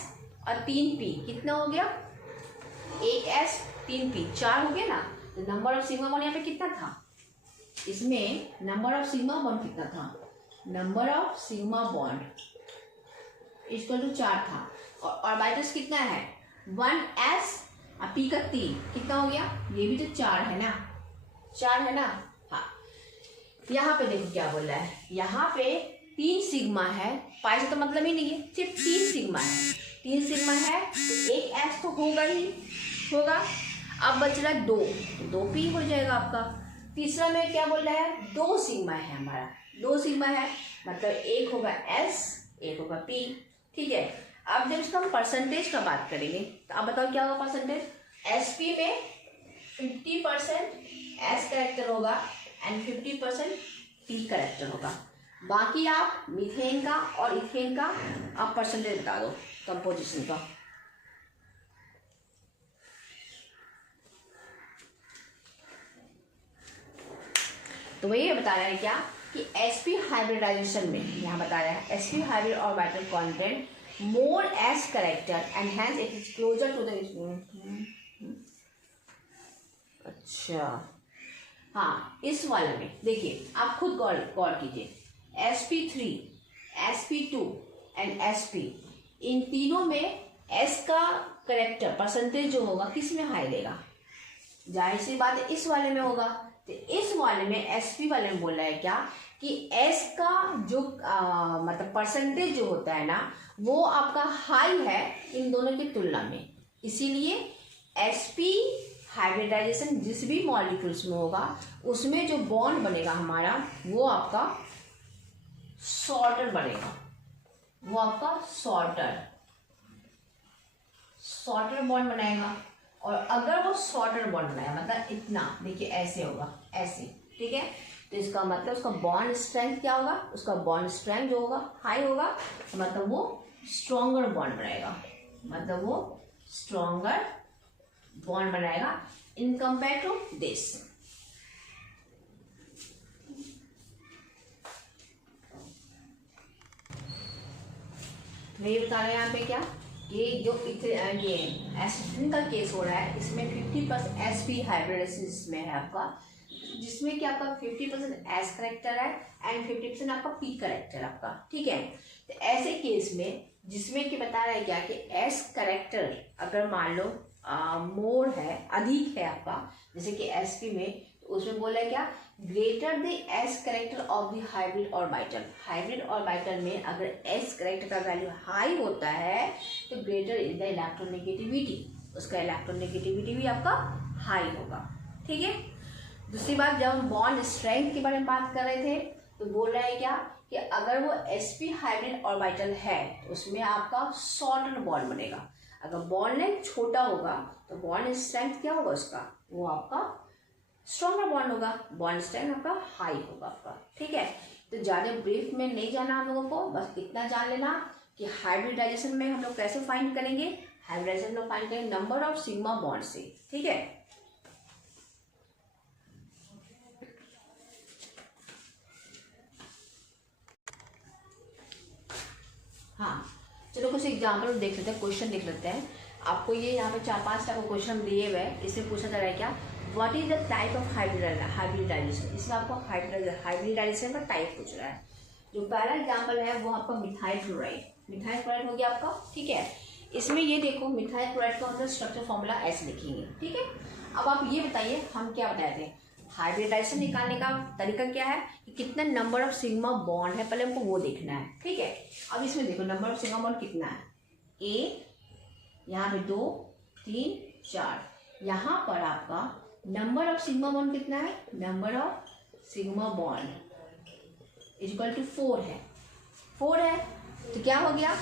और 3 p कितना हो गया, एक s 3 p 4 हो गया ना। तो नंबर ऑफ सिग्मा बॉन्ड यहाँ पे कितना था, इसमें नंबर ऑफ सिग्मा बॉन्ड कितना था, number of sigma bond equal to 4 था, और ऑर्बिटल्स कितना है 1s और p का 3, कितना हो गया, ये भी तो 4 है ना, 4 है ना, हाँ। यहाँ पे देखो क्या बोल रहा है, यहाँ पे 3 सिग्मा है, पाई से तो मतलब ही नहीं है, सिर्फ 3 सिग्मा है, 3 सिग्मा है तो एक s तो होगा ही होगा। अब बच रहा है 2 p हो जाएगा आपका। तीसरा में क्या बोल रहा है, 2 सिग्मा है हमारा, 2 सिग्मा है, मतलब एक होगा s, एक होगा p, ठीक है। अब जब इसका हम परसेंटेज का बात करेंगे तो अब बताओ क्या होगा परसेंटेज, sp में 50% s कैरेक्टर होगा एंड 50% p कैरेक्टर होगा। बाकी आप मीथेन का और इथेन का आप परसेंटेज बता दो कंपोजिशन का। तो वही बता रहा है क्या कि sp हाइब्रिडाइजेशन में यहाँ बता रहा है sp hybrid orbital content more s character and hence it is closer to the अच्छा हाँ, इस वाले में देखिए आप खुद गौर कीजिए, sp3 sp2 एंड sp, इन तीनों में s का करेक्टर परसेंटेज जो होगा किस में हाई लेगा, जाहिर सी बात है इस वाले में होगा। तो इस वाले में sp वाले में बोल रहा है क्या कि s का जो मतलब परसेंटेज जो होता है ना वो आपका हाई है इन दोनों की तुलना में, इसीलिए sp हाइब्रिडाइजेशन जिस भी मॉलिक्यूल्स में होगा उसमें जो बॉन्ड बनेगा हमारा वो आपका शॉर्टर बनेगा, वो आपका शॉर्टर बॉन्ड बनाएगा। और अगर वो शॉर्टर बॉन्ड बनाया मतलब इतना, देखिए ऐसे होगा, ऐसे, ठीक है। तो इसका मतलब उसका बॉन्ड स्ट्रेंथ क्या होगा, उसका बॉन्ड स्ट्रेंथ जो होगा हाई होगा, तो मतलब वो स्ट्रॉन्गर बॉन्ड बनाएगा, मतलब वो स्ट्रॉन्गर बॉन्ड बनाएगा इन कंपेयर टू दिस। मैं ये बता रहे हैं यहाँ पे क्या, ये जो ये एसिटिन का केस हो रहा है, इसमें 50% sp हाइब्रिडाइसिस में है आपका, जिसमें कि आपका 50% एस करेक्टर है एंड 50% आपका पी करेक्टर आपका, ठीक है। तो ऐसे केस में जिसमें कि बता रहा है क्या कि एस करेक्टर अगर मान लो मोर है, अधिक है आपका, जैसे कि एसपी में, तो उसमें बोला है क्या, greater the S character of the hybrid orbital. Hybrid orbital में अगर एस करेक्टर का वैल्यू हाई होता है तो ग्रेटर इज द इलेक्ट्रोनेगेटिविटी, उसका इलेक्ट्रोनेगेटिविटी भी आपका हाई होगा, ठीक है। दूसरी बात, जब हम बॉन्ड स्ट्रेंथ के बारे में बात कर रहे थे तो बोल रहा है क्या कि अगर वो sp हाइब्रिड ऑर्बिटल है तो उसमें आपका शॉर्टर बॉन्ड बनेगा। अगर बॉन्ड लेंथ छोटा होगा तो बॉन्ड स्ट्रेंथ क्या होगा उसका, वो आपका स्ट्रॉन्गर बॉन्ड होगा, बॉन्ड स्ट्रेंथ आपका हाई होगा आपका, ठीक है। तो ज़्यादा ब्रीफ में नहीं जाना हम लोगों को, बस इतना जान लेना कि हाइब्रिडाइजेशन में हम लोग कैसे फाइंड करेंगे। हाइब्रिडाइजेशन में फाइंड करेंगे नंबर ऑफ सिग्मा बॉन्ड से, ठीक है। हाँ चलो कुछ एग्जाम्पल देख लेते हैं, क्वेश्चन देख लेते हैं। आपको ये यहाँ पे 4-5 टाइप का क्वेश्चन दिए हुए हैं, इसमें पूछा जा रहा है क्या, what is the type of hybridisation. इसमें आपको हाइब्रिडाइजेशन का टाइप पूछ रहा है। जो पहला एग्जाम्पल है वो आपका मिथाइल क्लोराइड, मिथाइल क्लोराइड हो गया आपका, ठीक है। इसमें ये देखो मिथाइल क्लोराइड का हम लोग स्ट्रक्चर फॉर्मूला ऐसे लिखेंगे, ठीक है। अब आप ये बताइए हम क्या बताए थे, हाइब्रिडाइजेशन निकालने का तरीका क्या है कि कितना नंबर ऑफ सिग्मा बॉन्ड है, पहले हमको वो देखना है, ठीक है। अब इसमें देखो नंबर ऑफ सिग्मा बॉन्ड कितना है, 1, यहाँ पे 2, 3, 4, यहाँ पर आपका नंबर ऑफ सिग्मा बॉन्ड कितना है, number of sigma bond is equal to 4 है, 4 है तो क्या हो गया,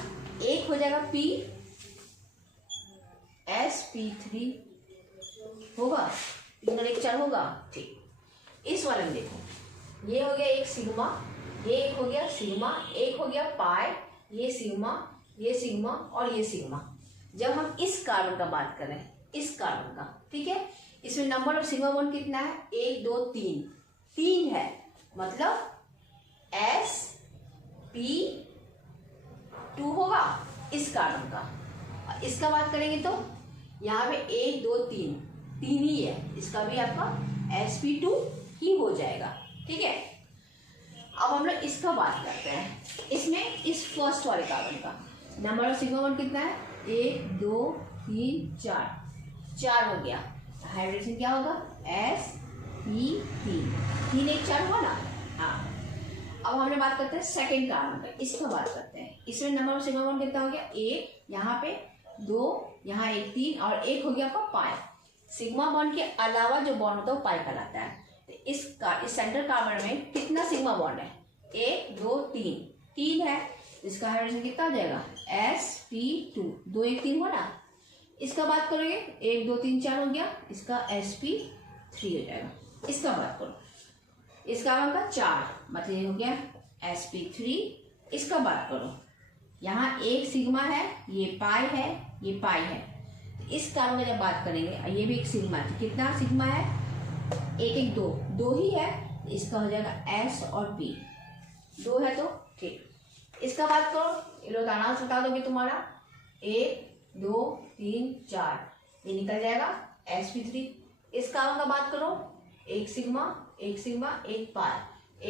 एक हो जाएगा P sp3 होगा, 3 और 1 4 होगा, ठीक। इस वाले में देखो ये हो गया एक सिग्मा, ये एक हो गया सिग्मा, एक हो गया पाई, ये सिग्मा, ये सिग्मा और ये सिग्मा। जब हम इस कार्बन का बात करें, इस कार्बन का, ठीक है, इसमें नंबर ऑफ सिग्मा बॉन्ड कितना है, 1 2 3, 3 है, मतलब sp2 होगा इस कार्बन का। इसका बात करेंगे तो यहाँ पे 1 2 3, 3 ही है, इसका भी आपका sp2 ही हो जाएगा, ठीक है। अब हम लोग इसका बात करते हैं, इसमें इस फर्स्ट वाले कार्बन का नंबर ऑफ सिग्मा बॉन्ड कितना है, 1 2 3 4, 4 हो गया, हाइड्रोजन क्या होगा, sp3, 3 1 4 हुआ ना, हाँ। अब हमने बात करते हैं सेकंड कार्बन का, इसका बात करते हैं। इसमें नंबर ऑफ सिग्मा बॉन्ड कितना हो गया, 1, यहाँ पे 2, यहाँ 1 3 और 1 हो गया आपका पाई। सिग्मा बॉन्ड के अलावा जो बॉन्ड होता है वो पाई कहलाता है। तो इस सेंट्रल कार्बन में कितना सिग्मा बॉन्ड है, 1 2 3, 3 है, इसका हाइड्रोजन कितना हो जाएगा, sp2, 2 1 3 हुआ ना। इसका बात करोगे 1 2 3 4 हो गया, इसका sp3 हो जाएगा। इसका बात करो, इस कार्बन का 4 मतलब ये हो गया sp3। इसका बात करो, यहाँ एक सिग्मा है, ये पाई है, ये पाई है। इस कार्बन का जब बात करेंगे, ये भी एक सिग्मा है, कितना सिग्मा है, 1 1 2, 2 ही है, इसका हो जाएगा s और p, 2 है तो ठीक। इसका बात करो, ये लोग आराम से बता दोगे तुम्हारा 1 2 3 4, ये निकल जाएगा sp3। इस कार्बन का बात करो, एक सिग्मा, एक सिग्मा, एक पाई,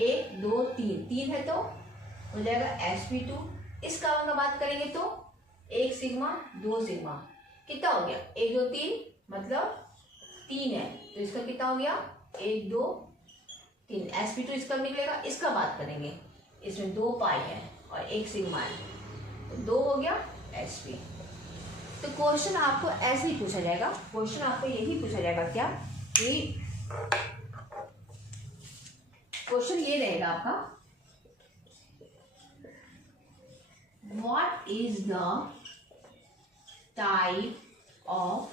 1 2 3, 3 है तो हो जाएगा sp2। इस कार्बन का बात करेंगे तो एक सिग्मा, 2 सिग्मा, कितना हो गया, 1 2 3 मतलब 3 है, तो इसका कितना हो गया, 1 2 3, sp2 इसका निकलेगा। इसका बात करेंगे, इसमें 2 पाई है और 1 सिग्मा है, तो 2 हो गया sp। तो क्वेश्चन आपको ऐसे ही पूछा जाएगा, क्वेश्चन आपको यही पूछा जाएगा क्या कि क्वेश्चन ये रहेगा आपका, what is the type of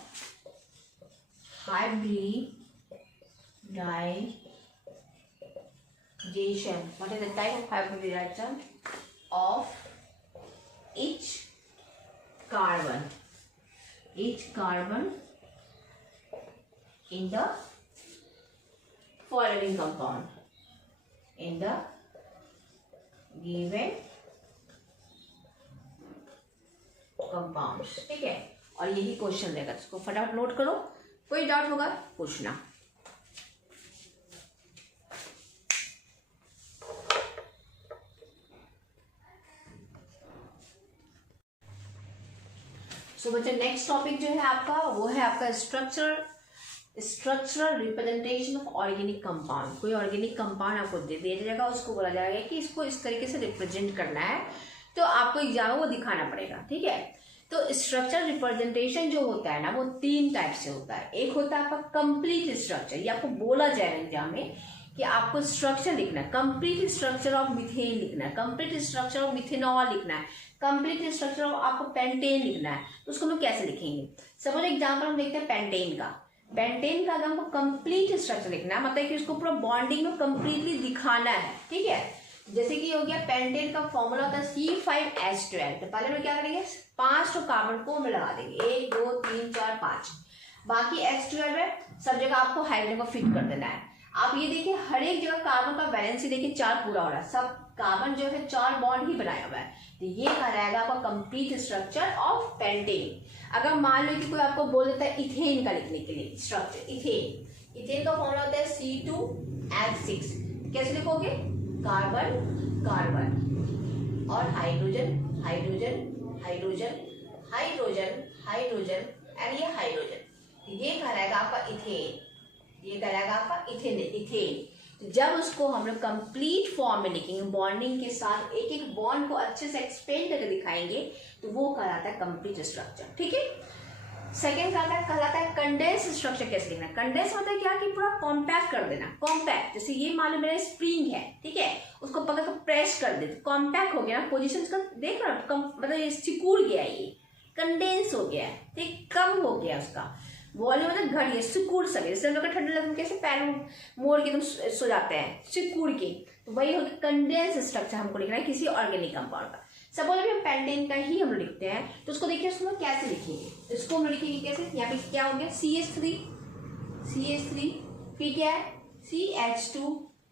hybridization, what is the type of hybridization of each carbon in the following compound, in the given compounds, ठीक है। और यही क्वेश्चन रहेगा, इसको फटाफट नोट करो, कोई डाउट होगा पूछना। सो बच्चे नेक्स्ट टॉपिक जो है आपका वो है आपका structural representation of organic compound. कोई ऑर्गेनिक कंपाउंड आपको दे दिया जाएगा, उसको बोला जाएगा कि इसको इस तरीके से रिप्रेजेंट करना है, तो आपको एग्जाम में वो दिखाना पड़ेगा, ठीक है। तो स्ट्रक्चर रिप्रेजेंटेशन जो होता है ना वो 3 टाइप से होता है। एक होता है आपका कंप्लीट स्ट्रक्चर, ये आपको बोला जाएगा एग्जाम में कि आपको स्ट्रक्चर लिखना है, कंप्लीट स्ट्रक्चर ऑफ मीथेन लिखना है, कंप्लीट स्ट्रक्चर ऑफ मिथेनॉल लिखना है, कंप्लीट स्ट्रक्चर ऑफ आपको पेंटेन लिखना है। तो उसको हम कैसे लिखेंगे? सपोज एग्जाम्पल हम देखते हैं पेंटेन का अगर हमको कंप्लीट स्ट्रक्चर लिखना है, मतलब कि उसको पूरा बॉन्डिंग में कंप्लीटली दिखाना है, ठीक है। जैसे कि हो गया पेंटेन का फॉर्मूला होता है C5H12। तो पहले हम क्या करेंगे, 5 कार्बन को हम लगा देंगे, 1 2 3 4 5। बाकी H12 है, सब जगह आपको हाइड्रोजन को फिट कर देना है। आप ये देखिए हर एक जगह कार्बन का वैलेंसी देखिए 4 पूरा हो रहा है, सब कार्बन जो है 4 बॉन्ड ही बनाया हुआ है। तो ये कहलाएगा आपका कंप्लीट स्ट्रक्चर ऑफ पेंटेन। अगर मान लो कि कोई आपको बोल देता है इथेन का लिखने के लिए स्ट्रक्चर, इथेन का फॉर्मूला होता है C2H6। कैसे लिखोगे? कार्बन कार्बन और hydrogen hydrogen hydrogen hydrogen hydrogen and ये हाइड्रोजन। ये कहलाएगा आपका इथेन, ये कहलाएगा आपका इथेन। तो जब उसको हम लोग कंप्लीट फॉर्म में लिखेंगे, बॉन्डिंग के साथ एक एक बॉन्ड को अच्छे से एक्सप्लेन करके दिखाएंगे, तो वो कहलाता है कंप्लीट स्ट्रक्चर, ठीक है। सेकेंड कहलाता है कंडेंस स्ट्रक्चर। कैसे लिखना है? कंडेंस मतलब क्या कि पूरा कॉम्पैक्ट कर देना, कॉम्पैक्ट। जैसे ये मान लो मेरा स्प्रिंग है, ठीक है, उसको पकड़ कर प्रेस कर दे, कॉम्पैक्ट हो गया ना, पोजीशन उसका देख रहा हो, मतलब ये सिकुड़ गया, ये कंडेंस हो गया है, ठीक, कम हो गया उसका वॉल्यूम, मतलब घट गया, सिकुड़ सके। जैसे हम लोग ठंडा लगता है कैसे पैर मोड़ के एकदम सो जाते हैं सिकुड़ के, तो वही हो गया कंडेंस स्ट्रक्चर हमको लिखना है किसी ऑर्गेनिक कंपाउंड का। सपोज अभी हम पेंटेन का ही हम लोग लिखते हैं, तो उसको देखिए उसको कैसे लिखेंगे, इसको हम लिखेंगे कैसे? यहाँ पे क्या हो गया CH3, फिर क्या है CH2,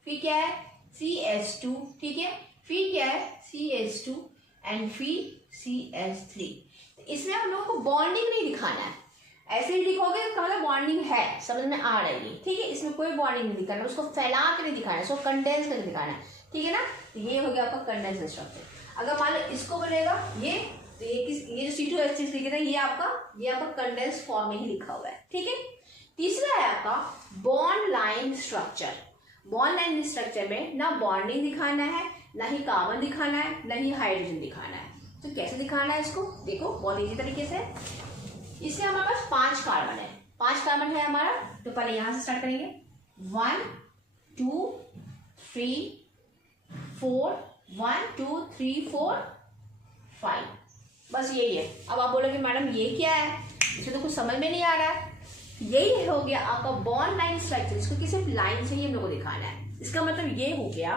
फिर क्या है CH2, ठीक है, फिर क्या है CH2 एंड फिर CH3। इसमें हम लोग को बॉन्डिंग नहीं दिखाना है, ऐसे ही लिखोगे तो मतलब बॉन्डिंग है, समझ में आ रही है, ठीक है। इसमें कोई बॉन्डिंग नहीं दिखाना, उसको फैला कर नहीं दिखाना है, उसको कंडेंस करके दिखाना है, ठीक है ना। तो ये हो गया आपका कंडेंस स्ट्रक्चर। अगर मान लो इसको बनेगा ये, तो ये जो C2H6 लिखे थे ये आपका कंडेंस फॉर्म में ही लिखा हुआ है, ठीक है। तीसरा है आपका bond line structure. Bond line structure में ना बॉन्डिंग दिखाना है, ना ही कार्बन दिखाना है, ना ही हाइड्रोजन दिखाना है। तो कैसे दिखाना है इसको? देखो बहुत ईजी तरीके से। इससे हमारे पास 5 कार्बन है, 5 कार्बन है हमारा। तो पहले यहां से स्टार्ट करेंगे, 1 2 3 4, 1 2 3 4 5, बस यही है। अब आप बोलोगे मैडम ये क्या है, इसे तो कुछ समझ में नहीं आ रहा है। यही हो गया आपका बॉन्ड लाइन स्ट्रक्चर, इसको किसी लाइन से ही हम लोग को दिखाना है। इसका मतलब ये हो गया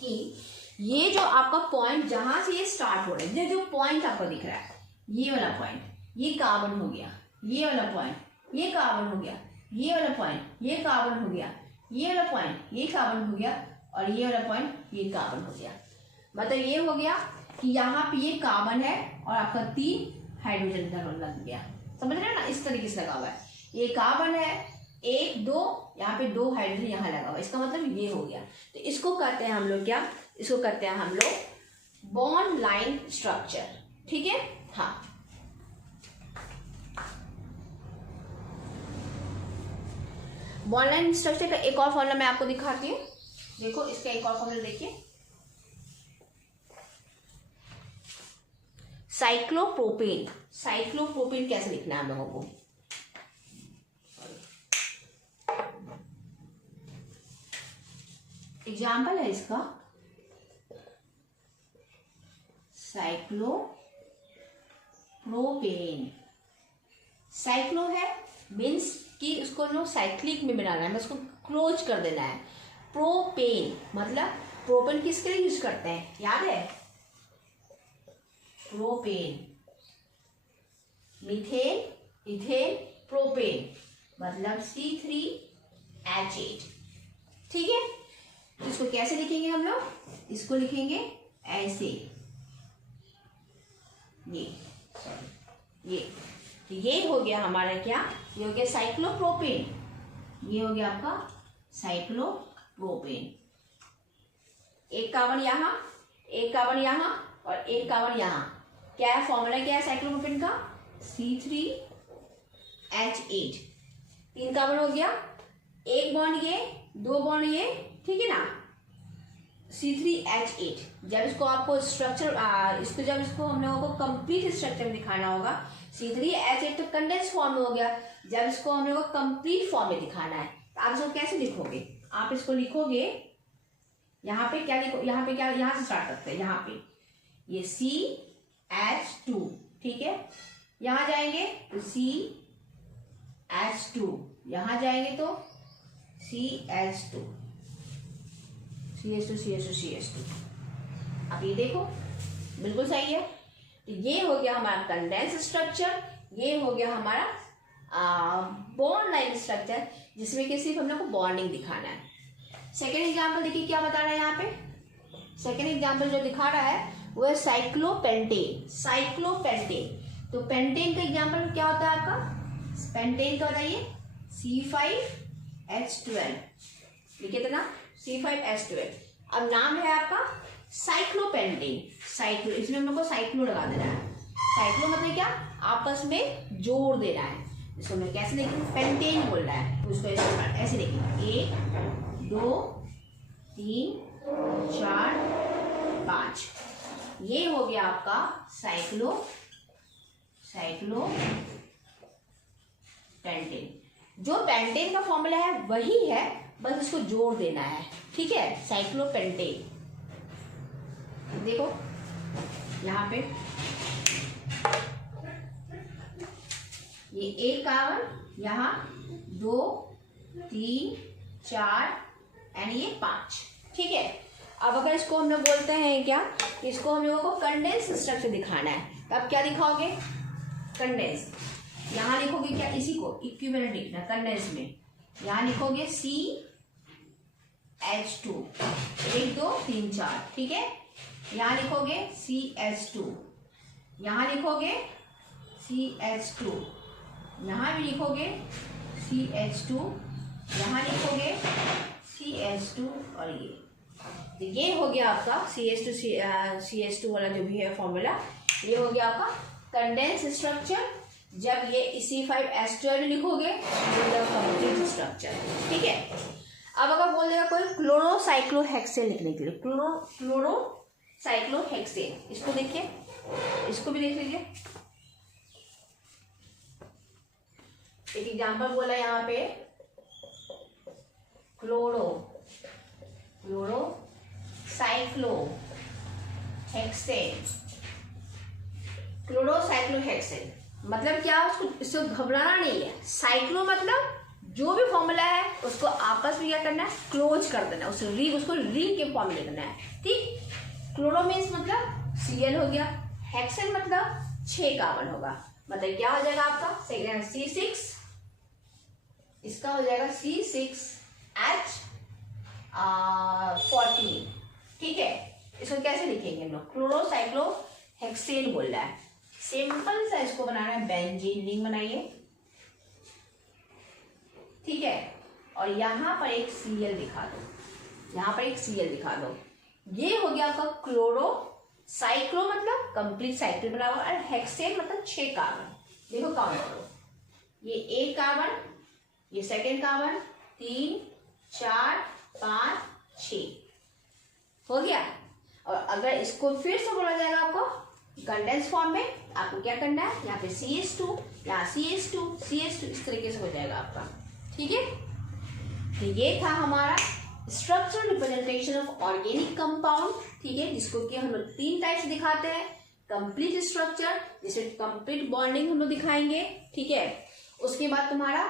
कि ये जो आपका पॉइंट जहां से ये स्टार्ट हो रहा है, जो पॉइंट आपको दिख रहा है, ये वाला पॉइंट, ये कार्बन हो गया, ये वाला पॉइंट, ये कार्बन हो गया, ये वाला पॉइंट, ये कार्बन हो गया, ये वाला पॉइंट, ये कार्बन हो गया, और ये वाला पॉइंट, ये कार्बन हो गया। मतलब ये हो गया कि यहाँ पे ये कार्बन है और आपका 3 हाइड्रोजन का लग गया, समझ रहे हैं ना, इस तरीके से लगा हुआ है। ये कार्बन है 1 2, यहाँ पे 2 हाइड्रोजन यहाँ लगा हुआ है, इसका मतलब ये हो गया। तो इसको कहते हैं हम लोग क्या, इसको कहते हैं हम लोग बॉन्ड लाइन स्ट्रक्चर, ठीक है। हाँ, बॉन्ड लाइन स्ट्रक्चर का एक और फॉर्मूला मैं आपको दिखाती हूँ। देखो इसका एक और फॉर्मूला देखिए, साइक्लोप्रोपेन। साइक्लोप्रोपेन कैसे लिखना है हम लोगों को? एग्जाम्पल है इसका, साइक्लोप्रोपेन। साइक्लो है मीन्स कि उसको नो साइक्लिक में बनाना है, उसको क्लोज कर देना है। प्रोपेन मतलब प्रोपेन किसके लिए यूज करते हैं, याद है? प्रोपेन, मीथेन, इथेन, प्रोपेन मतलब C3H8, ठीक है। तो इसको कैसे लिखेंगे हम लोग? इसको लिखेंगे ऐसे, ये सॉरी ये हो गया हमारा क्या, ये हो गया साइक्लोप्रोपेन, ये हो गया आपका साइक्लोप्रोपेन। एक कार्बन यहाँ, एक कार्बन यहाँ और एक कार्बन यहाँ। क्या है फॉर्मूला, क्या है साइक्लोप्रोपेन का, C3H8। 3 कार्बन हो गया, एक बॉन्ड ये, 2 बॉन्ड ये, ठीक है ना, C3H8। जब इसको आपको स्ट्रक्चर जब इसको हम लोगों को कंप्लीट स्ट्रक्चर दिखाना होगा, C3H8 तो कंडेंस फॉर्म में हो गया, जब इसको हम लोगों को कंप्लीट फॉर्म में दिखाना है तो आप इसको कैसे लिखोगे, आप इसको लिखोगे यहाँ पे क्या लिखो, यहाँ पे क्या, यहाँ से स्टार्ट करते हैं, यहाँ पे ये CH2, ठीक है, यहाँ जाएंगे तो CH2, यहाँ जाएंगे तो CH2, CH2 CH2 CH2। अब ये देखो बिल्कुल सही है। तो ये हो गया हमारा कंडेंस स्ट्रक्चर, ये हो गया हमारा बॉन्ड लाइन स्ट्रक्चर, जिसमें कि सिर्फ हम लोग को बॉन्डिंग दिखाना है। सेकेंड एग्जाम्पल देखिए क्या बता रहा है यहाँ पे। सेकेंड एग्जाम्पल जो दिखा रहा है वो है साइक्लोपेंटेन। साइक्लोपेंटेन, तो पेंटेन का एग्जाम्पल क्या होता है आपका, पेंटेन का बताइए, C5H12, लिखे थे ना, C5H12। अब नाम है आपका साइक्लोपेंटेन, साइक्लो, इसमें हम लोग को साइक्लो लगा देना है। साइक्लो मतलब क्या, आपस में जोड़ देना है। इसको मैं कैसे लिखेंगे, पेंटेन बोल रहा है तो उसको ऐसे लिखेंगे, 1 2 3 4 5। ये हो गया आपका साइक्लोपेंटेन। जो पेंटेन का फॉर्मूला है वही है, बस इसको जोड़ देना है, ठीक है, साइक्लोपेंटेन। देखो यहाँ पे ये एक कार्बन, यहाँ 2 3 4 एंड ये 5, ठीक है। अब अगर इसको हम लोग बोलते हैं क्या, इसको हम लोगों को कंडेंस स्ट्रक्चर दिखाना है, तो आप क्या दिखाओगे, कंडेंस। यहाँ लिखोगे क्या, इसी को इक्विवेलेंट लिखना कंडेंस में। यहाँ लिखोगे CH2, 1 2 3 4, ठीक है। यहाँ लिखोगे CH2, यहाँ लिखोगे CH2, यहाँ भी लिखोगे CH2, यहाँ लिखोगे CH2 और ये। तो ये हो गया आपका CH2 वाला जो भी है फॉर्मूला, ये हो गया आपका कंडेंस स्ट्रक्चर। जब ये C5H12 लिखोगे तो कंप्लीट स्ट्रक्चर, ठीक है। अब अगर बोल देगा कोई क्लोरोसाइक्लोहेक्सेन लिखने के लिए, क्लोरोसाइक्लोहेक्सेन, इसको देखिए, इसको भी देख लीजिए। एक एग्जांपल बोला यहाँ पे, क्लोरोसाइक्लोहेक्सेन मतलब क्या, उसको घबराना नहीं है। साइक्लो मतलब जो भी फॉर्मूला है उसको आपस में क्या करना है, क्लोज कर देना, उसको रिंग के फॉर्म में लिखना है, ठीक। क्लोरो मीन्स मतलब Cl हो गया, हेक्सेन मतलब 6 कार्बन होगा, मतलब क्या हो जाएगा आपका C6, इसका हो जाएगा C6H14, ठीक है। इसको कैसे लिखेंगे हम लोग, क्लोरोसाइक्लोहेक्सेन बोल रहा है, सिंपल सा इसको बनाना है, बेंजीन रिंग बनाइए, ठीक है। और यहाँ पर एक Cl दिखा दो, यहाँ पर एक Cl दिखा दो। ये हो गया आपका क्लोरोसाइक्लो मतलब कंप्लीट साइकिल बना हुआ, और हेक्सेन मतलब 6 कार्बन। देखो काउंट करो, ये 1 कार्बन, ये सेकेंड कार्बन, 3 4 5 6 हो गया। और अगर इसको फिर से बोला जाएगा आपको कंडेंस फॉर्म में, आपको क्या करना है, यहाँ पे CH2, यहाँ CH2 इस तरीके से हो जाएगा आपका, ठीक है। तो ये था हमारा structural representation of organic compound, ठीक है, जिसको कि हम लोग 3 टाइप से दिखाते हैं। कंप्लीट स्ट्रक्चर, जिसमें कंप्लीट बॉन्डिंग हम लोग दिखाएंगे, ठीक है। उसके बाद तुम्हारा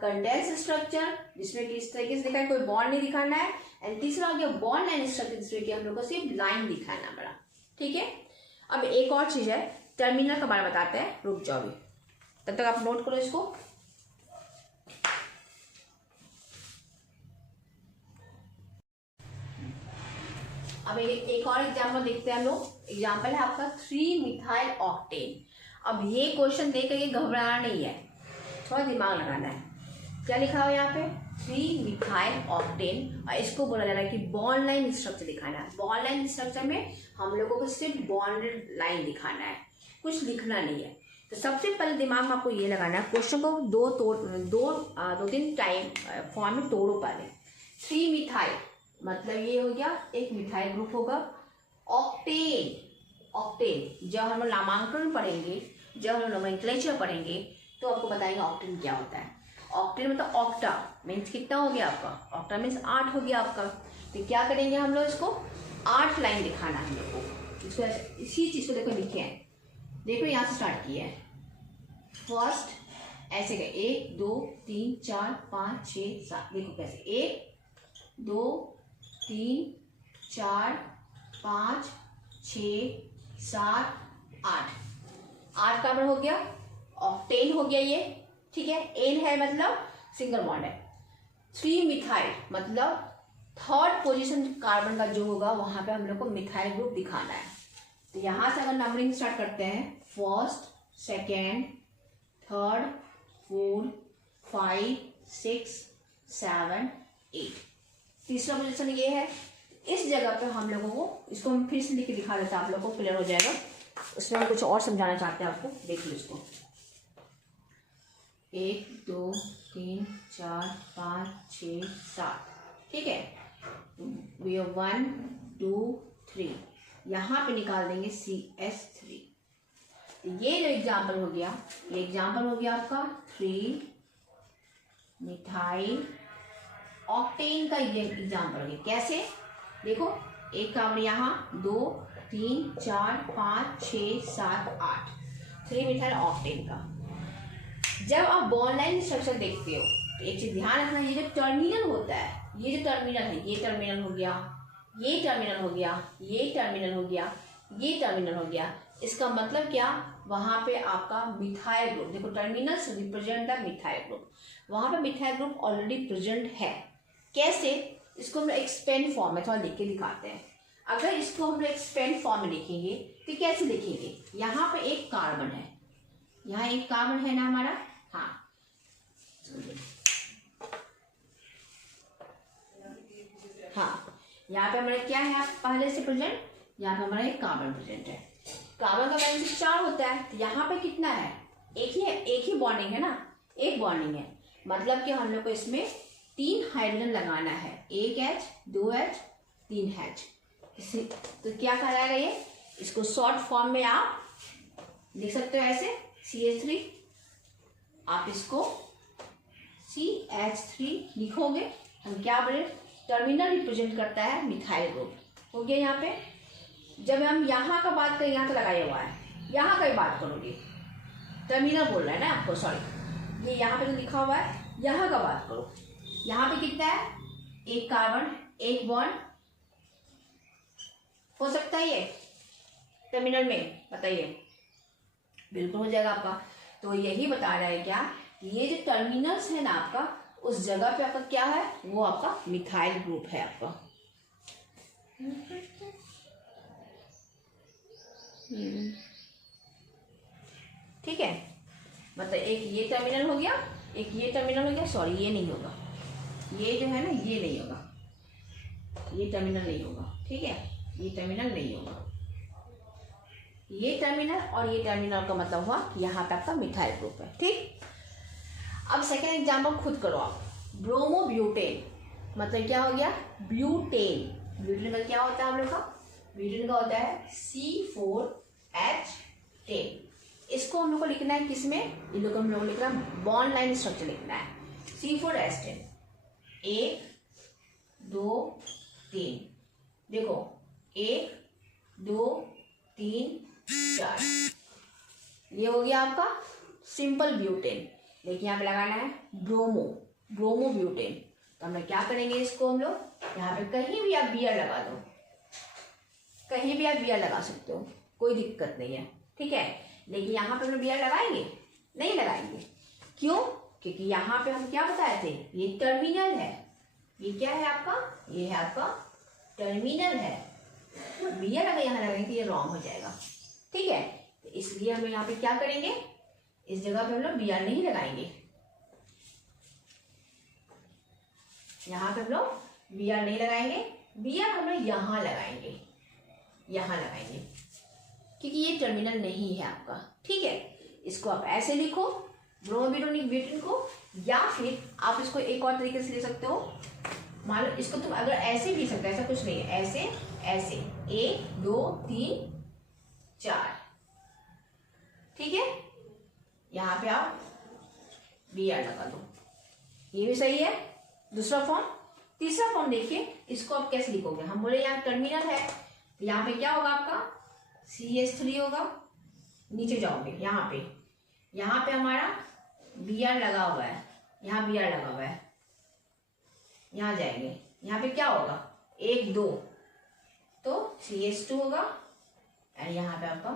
कंडेंस स्ट्रक्चर, जिसमें कि इस तरीके से दिखाए, कोई बॉन्ड नहीं दिखाना है। एंड तीसरा हो गया बॉन्ड लाइन स्ट्रक्चर, जिसमें कि हम लोग को सिर्फ लाइन दिखाना पड़ा, ठीक है। अब एक और चीज है, टर्मिनल का बारे में बताते हैं, रुक जाओ भी, तब तक आप नोट करो इसको। अब एक और एग्जाम्पल देखते हैं हम लोग। एग्जाम्पल है आपका 3 मिथाइल ऑक्टेन। अब ये क्वेश्चन देख करके घबराना नहीं है, थोड़ा दिमाग लगाना है। क्या लिखा हुआ है यहाँ पे? 3 मिथाइल ऑक्टेन, और इसको बोला जा रहा है कि बॉन्ड लाइन स्ट्रक्चर दिखाना है। बॉन्ड लाइन स्ट्रक्चर में हम लोगों को सिर्फ बॉन्डेड लाइन दिखाना है, कुछ लिखना नहीं है। तो सबसे पहले दिमाग में आपको ये लगाना है, क्वेश्चन को दो तीन टाइम फॉर्म में तोड़ो पहले। 3 मिथाइल मतलब ये हो गया एक मिथाइल ग्रुप होगा। ऑक्टेन, ऑक्टेन जब हम लोग नामांकन पढ़ेंगे, जब हम लोग नोमेनक्लेचर पढ़ेंगे तो आपको बताएंगे ऑक्टेन क्या होता है। ऑक्टेन मतलब ऑक्टा मीन्स कितना हो गया आपका? ऑक्टा मीन्स 8 हो गया आपका। तो क्या करेंगे हम लोग, इसको 8 लाइन दिखाना है हम लोग को। इसको इसी चीज़ को देखो लिखे हैं, देखो यहाँ से स्टार्ट किया है। फर्स्ट ऐसे गए 1 2 3 4 5 6 7, देखो कैसे 1 2 3 4 5 6 7 8, 8 कार्बन हो गया, ऑक्टेन हो गया ये, ठीक है। एन है मतलब सिंगल बॉन्ड है। 3 मिथाइल मतलब थर्ड पोजीशन कार्बन का जो होगा वहां पे हम लोग को मिथाइल ग्रुप दिखाना है। तो यहां से अगर नंबरिंग स्टार्ट करते हैं, फर्स्ट, सेकेंड, थर्ड, 4 5 6 7 8, तीसरा पोजीशन ये है। इस जगह पे हम लोगों को, इसको हम फिर से लिख के दिखा देते हैं, आप लोगों को क्लियर हो जाएगा। उसमें हम कुछ और समझाना चाहते हैं आपको, देख लो इसको। 1 2 3 4 5 6 7, ठीक है। 1 2 3 यहाँ पे निकाल देंगे CH3। ये जो एग्जाम्पल हो गया, ये एग्जाम्पल हो गया आपका 3 मिथाइल ऑक्टेन का ये एग्जाम्पल हो गया। कैसे? देखो एक कार्बन यहाँ, 2 3 4 5 6 7 8, 3 मिथाइल ऑक्टेन का। जब आप बॉन्ड लाइन स्ट्रक्चर देखते हो तो एक चीज ध्यान रखना, ये जो टर्मिनल होता है, ये जो टर्मिनल है, ये टर्मिनल हो गया, ये टर्मिनल हो गया, ये टर्मिनल हो गया, ये टर्मिनल हो गया। इसका मतलब क्या? वहां पे आपका मिथाइल ग्रुप, देखो terminals represent the methyl group, वहां पे मिथाइल ग्रुप ऑलरेडी प्रेजेंट है। कैसे? इसको हम एक्सपेंड फॉर्म में थोड़ा लिख के दिखाते हैं। अगर इसको हम एक्सपेंड फॉर्म में लिखेंगे तो कैसे लिखेंगे? यहाँ पे एक कार्बन है, यहाँ एक कार्बन है ना हमारा, हाँ, हाँ, यहाँ पे हमारा क्या है पहले से प्रेजेंट, यहाँ पे हमारा एक कार्बन प्रेजेंट है। कार्बन का वैलेंस 4 होता है, तो यहाँ पे कितना है? एक ही बॉन्डिंग है ना, एक बॉन्डिंग है, मतलब कि हम लोग को इसमें 3 हाइड्रोजन लगाना है, 1 H 2 H 3 H। तो क्या कहलाएगा ये? इसको शॉर्ट फॉर्म में आप लिख सकते हो ऐसे, CH3, आप इसको CH3 लिखोगे। हम क्या बोले? टर्मिनल रिप्रेजेंट करता है मिथाइल ग्रुप, हो गया। यहाँ पे जब हम यहाँ का बात करें, यहाँ तो लगाया हुआ है, यहाँ का ही बात करोगे, टर्मिनल बोल रहा है ना आपको, सॉरी, ये यहाँ पे जो लिखा हुआ है यहाँ का बात करो। यहाँ पे कितना है? एक कार्बन, एक बॉन्ड, हो सकता है ये टर्मिनल में, बताइए? बिल्कुल हो जाएगा आपका। तो यही बता रहा है क्या, ये जो टर्मिनल्स है ना आपका, उस जगह पे आपका क्या है? वो आपका मिथाइल ग्रुप है आपका। ठीक है, मतलब एक ये टर्मिनल हो गया, एक ये टर्मिनल हो गया, सॉरी ये नहीं होगा, ये जो है ना ये नहीं होगा, ये टर्मिनल नहीं होगा, ठीक है, ये टर्मिनल नहीं होगा, ये टर्मिनल और ये टर्मिनल का मतलब हुआ यहाँ तक का मिथाइल ग्रुप है। ठीक, अब सेकेंड एग्जाम्पल खुद करो आप। ब्रोमोब्यूटेन मतलब क्या हो गया? ब्यूटेन। ब्यूटेन का क्या होता है हम लोग का? ब्यूटेन का होता है C4H10। इसको हम लोग को लिखना है किसमें? इन लोग को हम लोग को लिखना है बॉन्ड लाइन स्ट्रक्चर लिखना है। C4H10 1 2 3, देखो 1 2 3 4, ये हो गया आपका सिंपल ब्यूटेन। देखिए यहाँ पे लगाना है ब्रोमोब्यूटेन। तो हम लोग क्या करेंगे, इसको हम लोग यहाँ पे कहीं भी आप बियर लगा दो, कहीं भी आप बियर लगा सकते हो, कोई दिक्कत नहीं है, ठीक है। लेकिन यहाँ पे हम लोग बियर लगाएंगे? नहीं लगाएंगे। क्यों? क्योंकि यहाँ पे हम क्या बताए थे, ये टर्मिनल है। ये क्या है आपका? ये है आपका टर्मिनल है। बियर अगर यहाँ लगाएंगे तो ये रॉन्ग हो जाएगा, ठीक है। इसलिए हम यहाँ पे क्या करेंगे, इस जगह पे हम लोग बी आर नहीं लगाएंगे, यहाँ पे हम लोग बी आर नहीं लगाएंगे, बी आर हम लोग यहाँ लगाएंगे, यहाँ लगाएंगे, क्योंकि ये टर्मिनल नहीं है आपका। ठीक है, इसको आप ऐसे लिखो ब्रोमोब्यूटेन को, या फिर आप इसको एक और तरीके से ले सकते हो। मान लो इसको तुम अगर ऐसे भी सकते हो, ऐसा कुछ नहीं है, ऐसे ऐसे 1 2 3 4, ठीक है, यहाँ पे आप बी आर लगा दो, ये भी सही है। दूसरा फॉर्म। तीसरा फॉर्म देखिए, इसको आप कैसे लिखोगे, हम बोले यहाँ टर्मिनल है, तो यहाँ पे क्या होगा आपका CH3 होगा, नीचे जाओगे यहाँ पे हमारा बी आर लगा हुआ है, यहाँ बी आर लगा हुआ है, यहाँ जाएंगे, यहाँ पे क्या होगा 1 2, तो CH2 होगा, और यहाँ पे आपका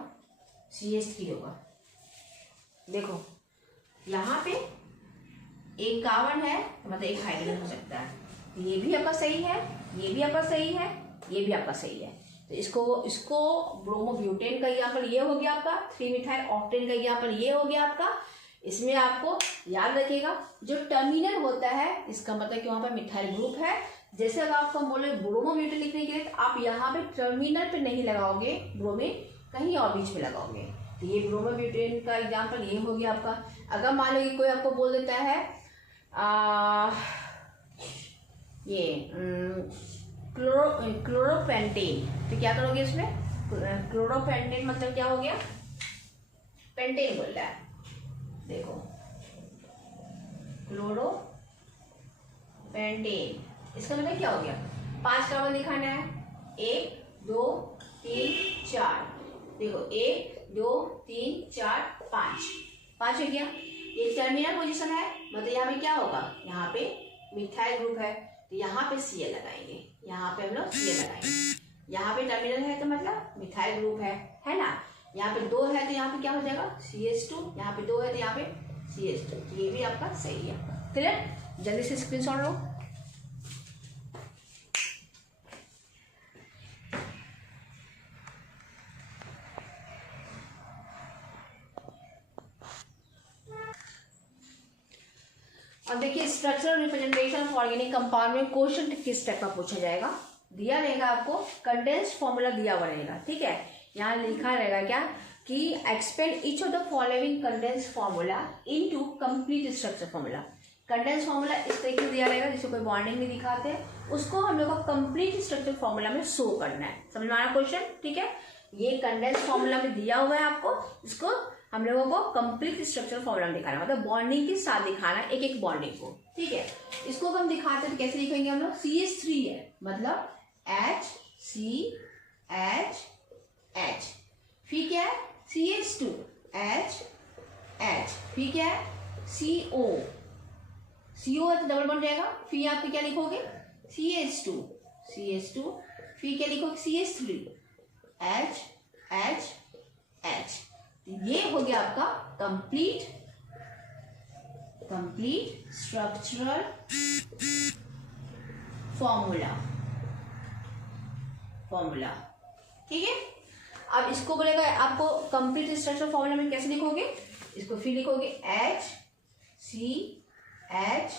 CH3 होगा। देखो यहाँ पे एक कार्बन है, मतलब एक हाइड्रोजन हो सकता है, ये भी आपका सही है, ये भी आपका सही है, ये भी आपका सही है। तो इसको ब्रोमोब्यूटेन का यहाँ पर ये हो गया आपका, 3 मिथाइल ऑक्टेन का यहाँ पर ये हो गया आपका। इसमें आपको याद रखिएगा, जो टर्मिनल होता है इसका मतलब कि वहाँ पर मिथाइल ग्रुप है। जैसे अगर आपको बोले ब्रोमोब्यूटेन लिखने के लिए, तो आप यहाँ पे टर्मिनल पे नहीं लगाओगे ब्रोमीन, कहीं और बीच में लगाओगे। तो ये ब्रोमोब्यूटेन का एग्जाम्पल ये हो गया आपका। अगर मान लो कि कोई आपको बोल देता है ये क्लोरोपेंटेन, तो क्या करोगे इसमें, क्लोरोपेंटेन मतलब क्या हो गया, पेंटेन बोल रहा है, देखो क्लोरोपेंटेन, इसका मतलब क्या हो गया, 5 कार्बन दिखाना है, 1 2 3 4, देखो 1 2 3 4 5 हो गया। ये टर्मिनल पोजीशन है, मतलब यहाँ पे क्या होगा, यहाँ पे मिथाइल ग्रुप है, तो यहाँ पे Cl लगाएंगे, यहाँ पे हम लोग Cl लगाएंगे। यहाँ पे टर्मिनल है तो मतलब मिथाइल ग्रुप है ना। यहाँ पे 2 है तो यहाँ पे क्या हो जाएगा CH2, यहाँ पे 2 है तो यहाँ पे CH2, तो ये भी आपका सही है। क्लियर, जल्दी से स्क्रीनशॉट लो। और देखिए structural representation of organic compound में क्वेश्चन किस टाइप का पूछा जाएगा, दिया रहेगा आपको, कंडेंस्ड फॉर्मूला दिया हुआ रहेगा। ठीक है, यहाँ लिखा रहेगा क्या कि expand each of the following condensed formula into complete structure formula. Condensed formula इस तरीके से दिया रहेगा, जिसे कोई बॉन्डिंग नहीं दिखाते, उसको हम लोग को कंप्लीट स्ट्रक्चर फॉर्मूला में शो करना है। समझ में आ रहा क्वेश्चन, ठीक है। ये कंडेंस्ड फॉर्मूला में दिया हुआ है आपको, इसको हम लोगों को कंप्लीट स्ट्रक्चर फॉर्मूला में दिखाना, मतलब बॉन्डिंग के साथ दिखाना एक एक बॉन्डिंग को। ठीक है, इसको हम दिखाते हैं तो कैसे लिखेंगे हम लोग, CH3 है मतलब HCH, फिर क्या है CH2 H, फिर क्या है CO है तो डबल बन जाएगा, फिर यहाँ पे क्या लिखोगे CH2, फिर क्या लिखोगे CH3 H, ये हो गया आपका कंप्लीट स्ट्रक्चरल फॉर्मूला। ठीक है, अब इसको बोलेगा आपको कंप्लीट स्ट्रक्चरल फॉर्मूला में कैसे लिखोगे, इसको फिर लिखोगे HCH,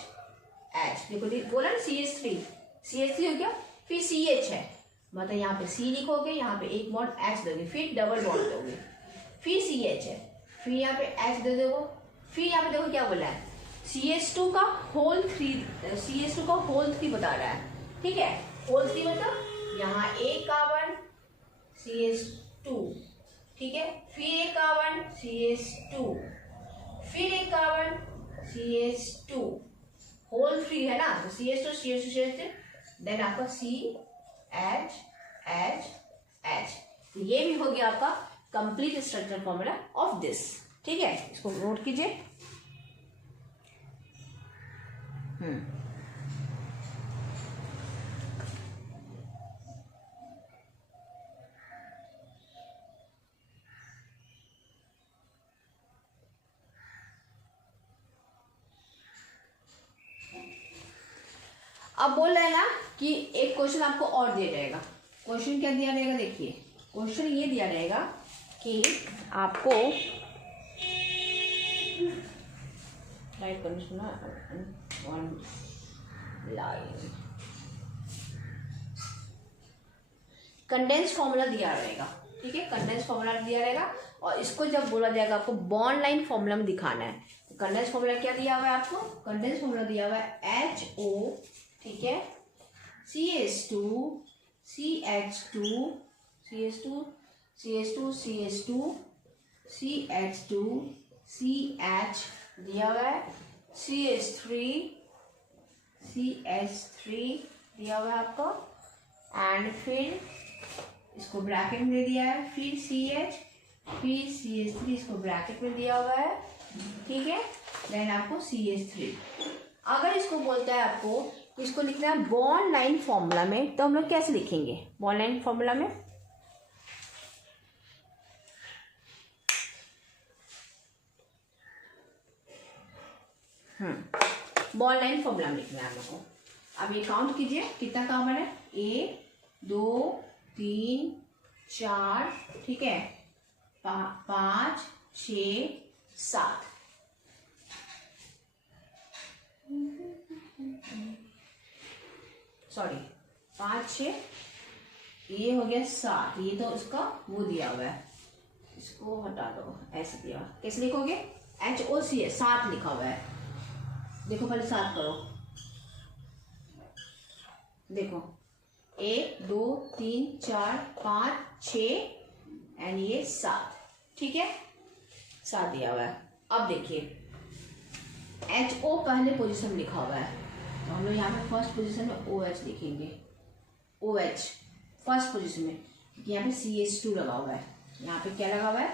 देखो बोला ना CH3 हो गया, फिर CH है मतलब यहाँ पे C लिखोगे, यहाँ पे एक बॉन्ड H दोगे, फिर डबल बॉन्ड दोगे, फिर CH है, फिर यहाँ पे H दे दोगे, फिर यहाँ पे देखो क्या बोला है CH2 का होल 3 बता रहा है। ठीक है, होल 3 मतलब यहाँ एक कार्बन CH2, ठीक है, फिर एक कार्बन CH2, फिर एक कार्बन CH2, होल 3 है ना, तो CH2 देन आपका CH, तो ये भी हो गया आपका complete structure formula of this. ठीक है, इसको नोट कीजिए। अब बोल रहे हैं ना कि एक क्वेश्चन आपको और दिया जाएगा। क्वेश्चन क्या दिया रहेगा, देखिए क्वेश्चन ये दिया रहेगा कि आपको राइट करना सुना वन लाइन कंडेंस फॉर्मूला दिया रहेगा, ठीक है, कंडेंस फॉर्मूला दिया रहेगा और इसको जब बोला जाएगा आपको बॉन्ड लाइन फॉर्मूला में दिखाना है। तो कंडेंस फॉर्मूला क्या दिया हुआ है आपको, कंडेंस फॉर्मूला दिया हुआ है HO, ठीक है, CH2 CH2 CH2 CH2 CH2 CH2 CH दिया हुआ है, CH3 दिया हुआ है आपको, एंड फिर इसको ब्रैकेट में दिया है, फिर CH, फिर CH3 इसको ब्रैकेट में दिया हुआ है, ठीक है, देन आपको CH3। अगर इसको बोलता है आपको इसको लिखना है बॉन्ड लाइन फॉर्मूला में, तो हम लोग कैसे लिखेंगे बॉन्ड लाइन फॉर्मूला में? बॉन्ड लाइन फॉर्मूला में लिखना है आप लोग को। अब ये काउंट कीजिए कितना कार्बन है, 1 2 3 4, ठीक है, 5 6 7, सॉरी 5 6, ये हो गया 7, ये तो उसका वो दिया हुआ है, इसको हटा दो, ऐसे दिया, कैसे लिखोगे, HOC है, 7 लिखा हुआ है, देखो पहले 7 करो, देखो 1 2 3 4 5 6 एंड ये 7, ठीक है, 7 दिया हुआ है। अब देखिए HO पहले पोजीशन में लिखा हुआ है, तो हम लोग यहाँ पे फर्स्ट पोजीशन में OH लिखेंगे, OH फर्स्ट पोजीशन में, क्योंकि यहाँ पे CH2 लगा हुआ है, यहाँ पे क्या लगा हुआ है,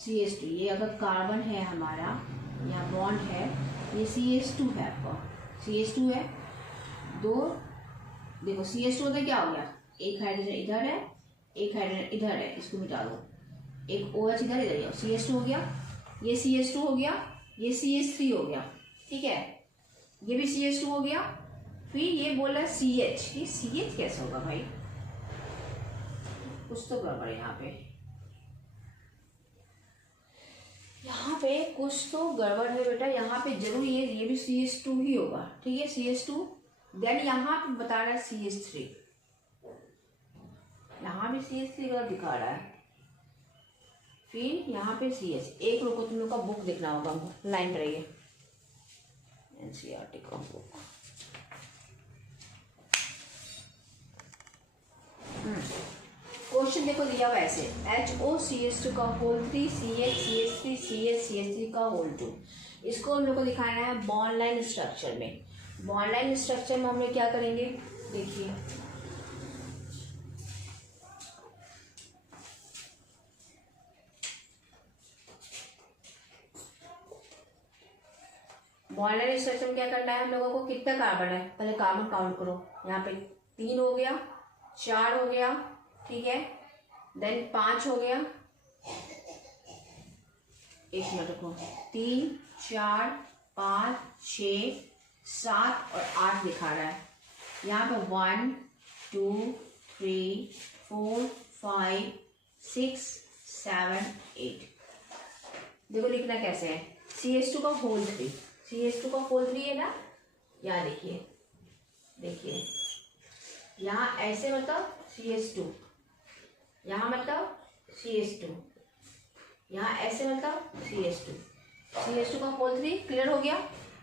CH2, ये अगर कार्बन है हमारा, यहाँ बॉन्ड है, ये CH2 है, आपका CH2 है, दो, देखो CH2 होता है, क्या हो गया, एक हाइड्रोजन इधर है, एक हाइड्रोजन इधर है, इसको मिटा दो, एक OH इधर इधर, CH2 हो गया, ये CH2 हो गया, ये CH3 हो गया, ठीक है, ये भी CH2 हो गया, फिर ये बोला CH, ये CH कैसे होगा भाई, कुछ तो गड़बड़ है यहाँ पे, यहाँ पे कुछ तो गड़बड़ है बेटा, यहाँ पे जरूर ये भी CH2 ही होगा, ठीक है, CH2, देन यहाँ पे बता रहा है CH3, यहाँ भी CH3 गलत दिखा रहा है, फिर यहाँ पे CH, एक लोग को तुम लोग का बुक देखना होगा, लाइन पर रहिए, NCERT का बुक, क्वेश्चन देखो दिया हुआ ऐसे, HOCH2 का whole 3 CH CH3 CH CH3 का होल 2, इसको हम लोग को दिखाना है बॉन्ड लाइन स्ट्रक्चर में। बॉन्ड लाइन स्ट्रक्चर में हम लोग क्या करेंगे, देखिए बॉन्ड लाइन स्ट्रक्चर में क्या करना है हम लोगों को, कितना कार्बन है, पहले कार्बन काउंट करो, यहाँ पे 3 हो गया, 4 हो गया, ठीक है, देन 5 हो गया, एक मिनट रखो, 3 4 5 6 7 और 8 दिखा रहा है, यहाँ पे 1 2 3 4 5 6 7 8, देखो लिखना कैसे है, CH2 का होल 3, CH2 का होल 3 है ना, यहाँ देखिए, देखिए यहाँ ऐसे मतलब CH2, यहाँ मतलब CH2, यहाँ ऐसे मतलब CH2 का होल 3 क्लियर हो गया।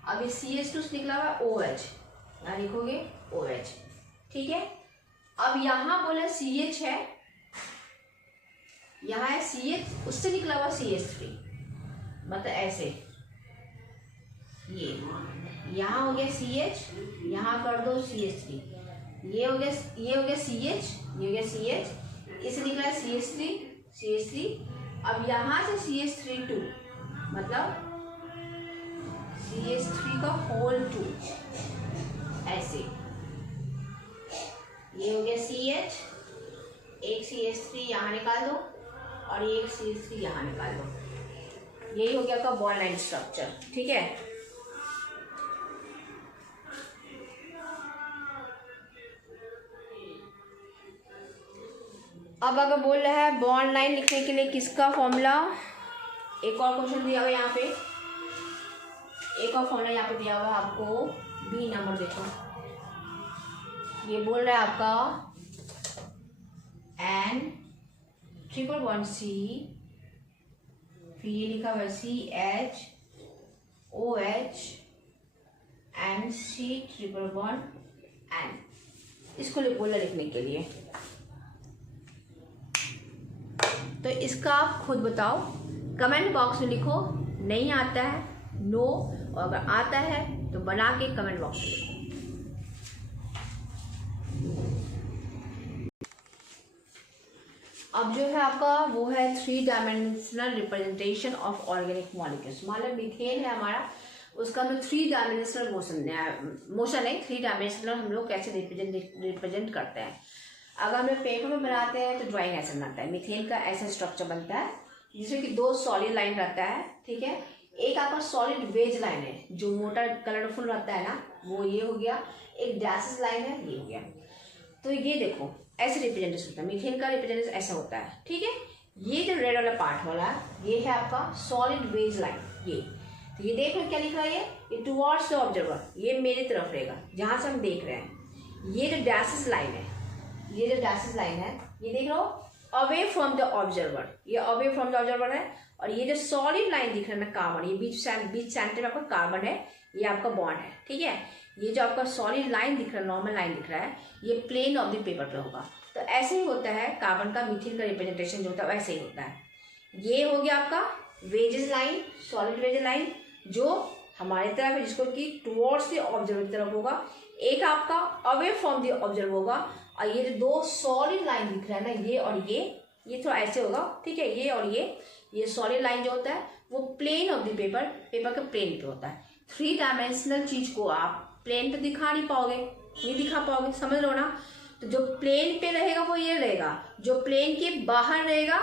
अब ये CH2 से निकला हुआ OH, यहाँ लिखोगे OH, ठीक है, अब यहाँ बोला CH है, यहाँ है CH, उससे निकला हुआ CH3, मतलब ऐसे, ये यहाँ हो गया CH, यहाँ कर दो CH3, ये हो गया CH, ये हो गया CH, इससे निकला है CH3, अब यहाँ से CH3 मतलब CH3 का होल 2, ऐसे, ये हो गया CH, एक CH3 यहाँ निकाल दो और एक CH3 यहाँ निकाल दो, यही हो गया आपका बॉन्ड लाइन स्ट्रक्चर, ठीक है। अब अगर बोल रहा है बॉन्ड लाइन लिखने के लिए किसका फॉर्मूला, एक और क्वेश्चन दिया हुआ है यहाँ पे, एक और फॉर्मूला यहाँ पे दिया हुआ है आपको, बी नंबर देखो, ये बोल रहा है आपका N111C, फिर ये लिखा हुआ है CHOH and C111N, इसको बोला लिखने के लिए। तो इसका आप खुद बताओ, कमेंट बॉक्स में लिखो, नहीं आता है नो, और अगर आता है तो बना के कमेंट बॉक्स में लिखो। अब जो है आपका वो है 3 dimensional representation of organic molecules. मतलब मीथेन है हमारा, उसका हम 3 डायमेंशनल मोशन है, 3 डायमेंशनल हम लोग कैसे रिप्रेजेंट करते हैं। अगर हम लोग पेपर में बनाते हैं तो ड्राइंग ऐसा बनता है, मीथेन का ऐसा स्ट्रक्चर बनता है जिसमें कि 2 सॉलिड लाइन रहता है, ठीक है। एक आपका सॉलिड वेज लाइन है जो मोटा कलरफुल रहता है ना, वो ये हो गया, एक डैशेस लाइन है, ये हो गया। तो ये देखो ऐसे रिप्रेजेंटेशन होता है, मीथेन का रिप्रेजेंटेशन ऐसा होता है, ठीक है। ये जो रेड वाला पार्ट वाला ये है आपका सॉलिड वेज लाइन, ये तो ये देख लो क्या लिख रहा है, ये टुवर्ड्स द ऑब्जर्वर, ये मेरी तरफ रहेगा जहां से हम देख रहे हैं। ये जो डैशेस लाइन है, ये जो डैशेस लाइन है, ये देख लो अवे फ्रॉम द ऑब्जर्वर, ये अवे फ्रॉम द ऑब्जर्वर है। और ये जो सॉलिड लाइन दिख रहा है ना कार्बन, ये बीच सेंटर में आपका कार्बन है, ये आपका बॉन्ड है, ठीक है। ये जो आपका सॉलिड लाइन दिख रहा है, नॉर्मल लाइन दिख रहा है, ये प्लेन ऑफ द पेपर पे होगा। तो ऐसे ही होता है कार्बन का, मीथेन का रिप्रेजेंटेशन जो होता है वैसे ही होता है। ये हो गया आपका wedges line, solid wedge line जो हमारी तरफ है, जिसको कि टुवर्ड्स द ऑब्जर्वर की तरफ होगा। एक आपका अवे फ्रॉम द ऑब्जर्वर होगा। और ये जो 2 सॉलिड लाइन दिख रहा है ना, ये और ये थोड़ा ऐसे होगा, ठीक है। ये और ये सॉलिड लाइन जो होता है वो प्लेन ऑफ द पेपर के प्लेन पे होता है। 3 डायमेंशनल चीज को आप प्लेन पे दिखा नहीं पाओगे, नहीं दिखा पाओगे, समझ लो ना। तो जो प्लेन पे रहेगा वो ये रहेगा, जो प्लेन के बाहर रहेगा,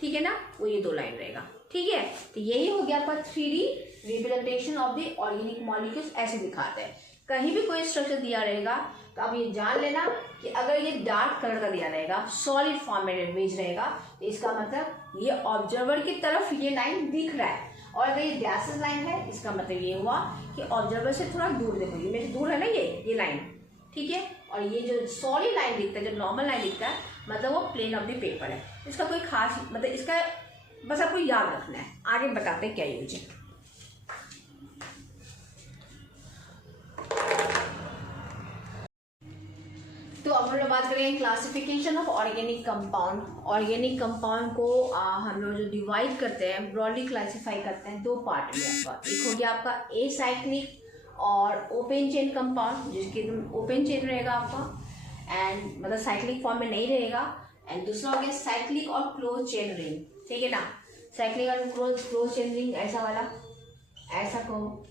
ठीक है ना, वो ये 2 लाइन रहेगा, ठीक है। तो यही हो गया आपका 3D representation of the organic molecules, ऐसे दिखाते हैं। कहीं भी कोई स्ट्रक्चर दिया रहेगा तो आप ये जान लेना कि अगर ये डार्क कलर का दिया रहेगा, सॉलिड फॉर्म में इमेज रहेगा, तो इसका मतलब ये ऑब्जर्वर की तरफ ये लाइन दिख रहा है। और अगर ये गैसेस लाइन है, इसका मतलब ये हुआ कि ऑब्जर्वर से थोड़ा दूर, देखो ये मेरे से दूर है ना, ये लाइन, ठीक है। और ये जो सॉलिड लाइन दिखता है, जो नॉर्मल लाइन दिखता है, मतलब वो प्लेन ऑफ द पेपर है। इसका कोई खास मतलब, इसका बस आपको याद रखना है। आगे बताते हैं क्या यूज है। तो अब हम लोग बात करेंगे classification of organic compound. Organic compound को हम लोग जो डिवाइड करते हैं, ब्रॉडली क्लासिफाई करते हैं 2 पार्ट में। आपका एक हो गया आपका एसाइक्लिक और ओपन चेन कंपाउंड, जिसके ओपन चेन रहेगा आपका, एंड मतलब साइक्लिक फॉर्म में नहीं रहेगा। एंड दूसरा हो गया साइक्लिक और क्लोज चेन रिंग, ठीक है ना। साइक्लिक और क्लोज चेन रिंग, ऐसा वाला, ऐसा कहो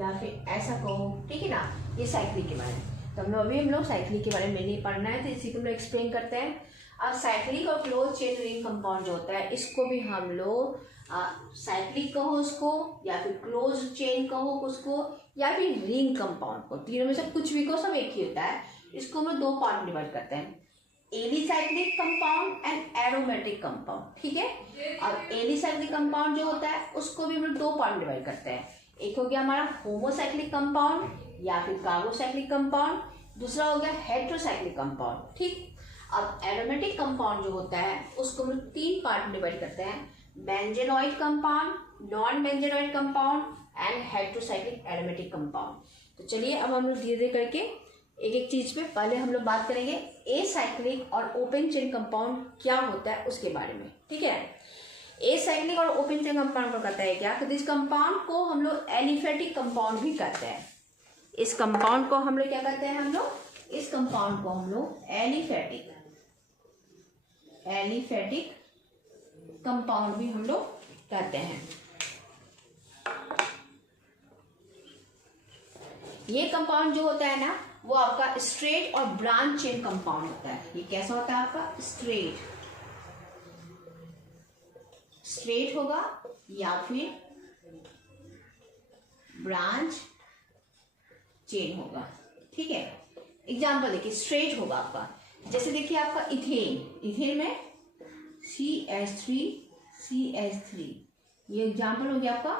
या फिर ऐसा कहो, ठीक है ना, ये साइक्लिक के बारे में। तो हम लोग साइक्लिक के बारे में नहीं पढ़ना है, तो इसी को हम लोग एक्सप्लेन करते हैं। अब साइक्लिक और क्लोज चेन रिंग कंपाउंड जो होता है, इसको भी हम लोग साइक्लिक कहो उसको, या फिर क्लोज चेन कहो उसको, या फिर रिंग कंपाउंड को, तीनों में से कुछ भी को, सब एक ही होता है। इसको हम 2 पार्ट में डिवाइड करते हैं, alicyclic compound and aromatic compound, ठीक है। अब एलिसाइक्लिक कंपाउंड जो होता है उसको भी हम लोग 2 पार्ट में डिवाइड करते हैं। एक हो गया हमारा होमोसाइक्लिक कंपाउंड या फिर कार्बोसाइक्लिक कंपाउंड, दूसरा हो गया हेट्रोसाइक्लिक कंपाउंड, ठीक। अब एरोमेटिक कंपाउंड जो होता है उसको हम लोग 3 पार्ट में डिवाइड करते हैं, benzenoid compound, non benzenoid compound and heterocyclic aromatic compound. तो चलिए अब हम लोग धीरे धीरे करके एक एक चीज पे, पहले हम लोग बात करेंगे एसाइक्लिक और ओपन चेन कंपाउंड क्या होता है उसके बारे में, ठीक है। एसाइक्लिक और ओपन चेन कंपाउंड को कहता है क्या, कि इस कंपाउंड को हम लोग एलिफेटिक कंपाउंड भी कहते हैं। इस कंपाउंड को हम लोग क्या कहते हैं, हम लोग इस कंपाउंड को हम लोग एलिफेटिक कंपाउंड भी हम लोग कहते हैं। ये कंपाउंड जो होता है ना, वो आपका स्ट्रेट और ब्रांच चेन कंपाउंड होता है। ये कैसा होता है आपका, स्ट्रेट होगा या फिर ब्रांच चेन होगा, ठीक है। एग्जाम्पल देखिए, स्ट्रेट होगा आपका, जैसे देखिए आपका इथेन, इथेन में CH3 ये एग्जाम्पल हो गया आपका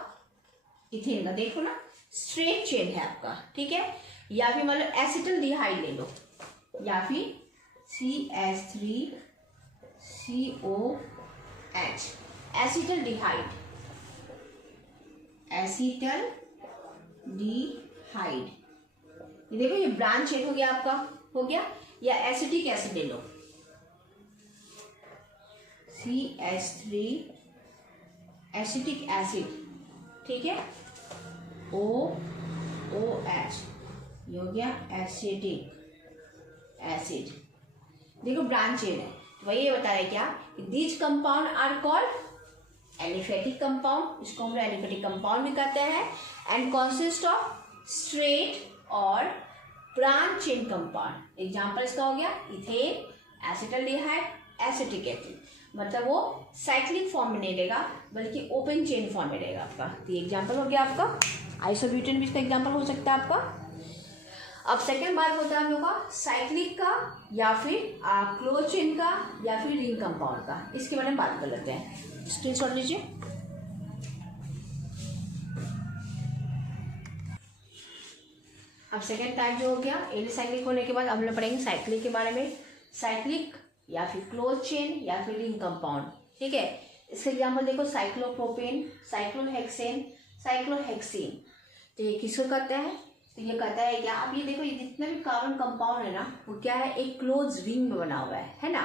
इथेन का। देखो ना स्ट्रेट चेन है आपका, ठीक है। या फिर मतलब एसिटल्डिहाइड ले लो, या फिर CH3COH एसिटल्डिहाइड, एसिटल्डिहाइड। ये देखो ये ब्रांच चेन हो गया आपका, हो गया। या एसिटिक एसिड ले लो, CH3 एसिटिक एसिड, ठीक है। OH ये हो गया एसिटिक एसिड। देखो ब्रांच चेन है, तो वही बता रहे क्या, these compound are called aliphatic compound, इसको हम एलिफेटिक कंपाउंड भी कहते हैं, एंड कॉन्सिस्ट ऑफ स्ट्रेट और ब्रांच चेन कंपाउंड। एग्जाम्पल इसका हो गया इथेन, एसिटल्डिहाइड, एसिटिक एसिड। मतलब वो साइक्लिक फॉर्म में नहीं रहेगा बल्कि ओपन चेन फॉर्म में रहेगा आपका। तो ये एग्जाम्पल हो गया आपका। आइसोब्यूटेन भी इसका एग्जाम्पल हो सकता है आपका। अब सेकेंड बात होता है हम लोग का साइक्लिक का, या फिर क्लोज चेन का, या फिर रिंग कंपाउंड का। इसके बारे में बात कर लेते हैं, स्क्रीनशॉट लीजिए। अब सेकेंड टाइप जो हो गया एलिसाइक्लिक होने के बाद अब हम लोग पढ़ेंगे साइक्लिक के बारे में। साइक्लिक या फिर क्लोज चेन या फिर रिंग कंपाउंड, ठीक है। इसके एग्जाम्पल देखो साइक्लोप्रोपेन, साइक्लोहेक्सेन, साइक्लोहेक्सीन। तो ये किसको कहते हैं, तो ये कहता है क्या, अब ये देखो ये जितना भी कार्बन कंपाउंड है ना वो क्या है, एक क्लोज रिंग में बना हुआ है ना।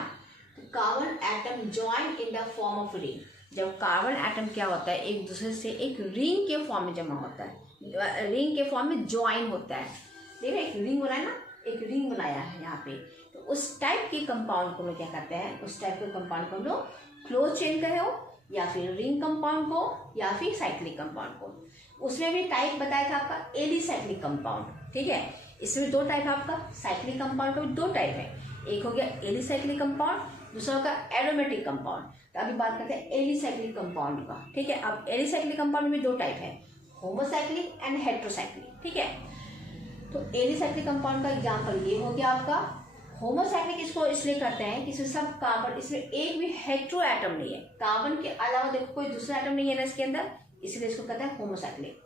तो carbon atom join in the form of ring. जब कार्बन एटम क्या होता है एक दूसरे से एक रिंग के फॉर्म में जमा होता है, रिंग के फॉर्म में ज्वाइन होता है। देखो एक रिंग बनाया ना, एक रिंग बनाया है यहाँ पे, तो उस टाइप के कंपाउंड को हम लोग क्या कहते हैं, उस टाइप के कंपाउंड को हम लोग क्लोज चेन कहे हो, या फिर रिंग कंपाउंड को, या फिर साइक्लिक कंपाउंड को। उसमें भी टाइप बताया था आपका एलिसाइक्लिक कंपाउंड, ठीक है। इसमें दो टाइप आपका साइक्लिक कंपाउंड का भी दो टाइप है, एक हो गया एलिसाइक्लिक कंपाउंड, दूसरा होगा एरोमेटिक कंपाउंड। तो अभी बात करते हैं एलिसाइक्लिक कंपाउंड का, ठीक है। अब एलिसाइक्लिक कंपाउंड में दो टाइप है, होमोसाइक्लिक एंड हेट्रोसाइक्लिक, ठीक है। तो एलिसाइक्लिक कंपाउंड का एग्जाम्पल ये हो गया आपका। होमोसाइक्लिक इसको इसलिए करते हैं कि इसमें सब कार्बन, इसमें एक भी हेट्रो एटम नहीं है, कार्बन के अलावा देखो कोई दूसरा एटम नहीं है ना इसके अंदर, इसलिए इसको कहते हैं होमोसाइक्लिक।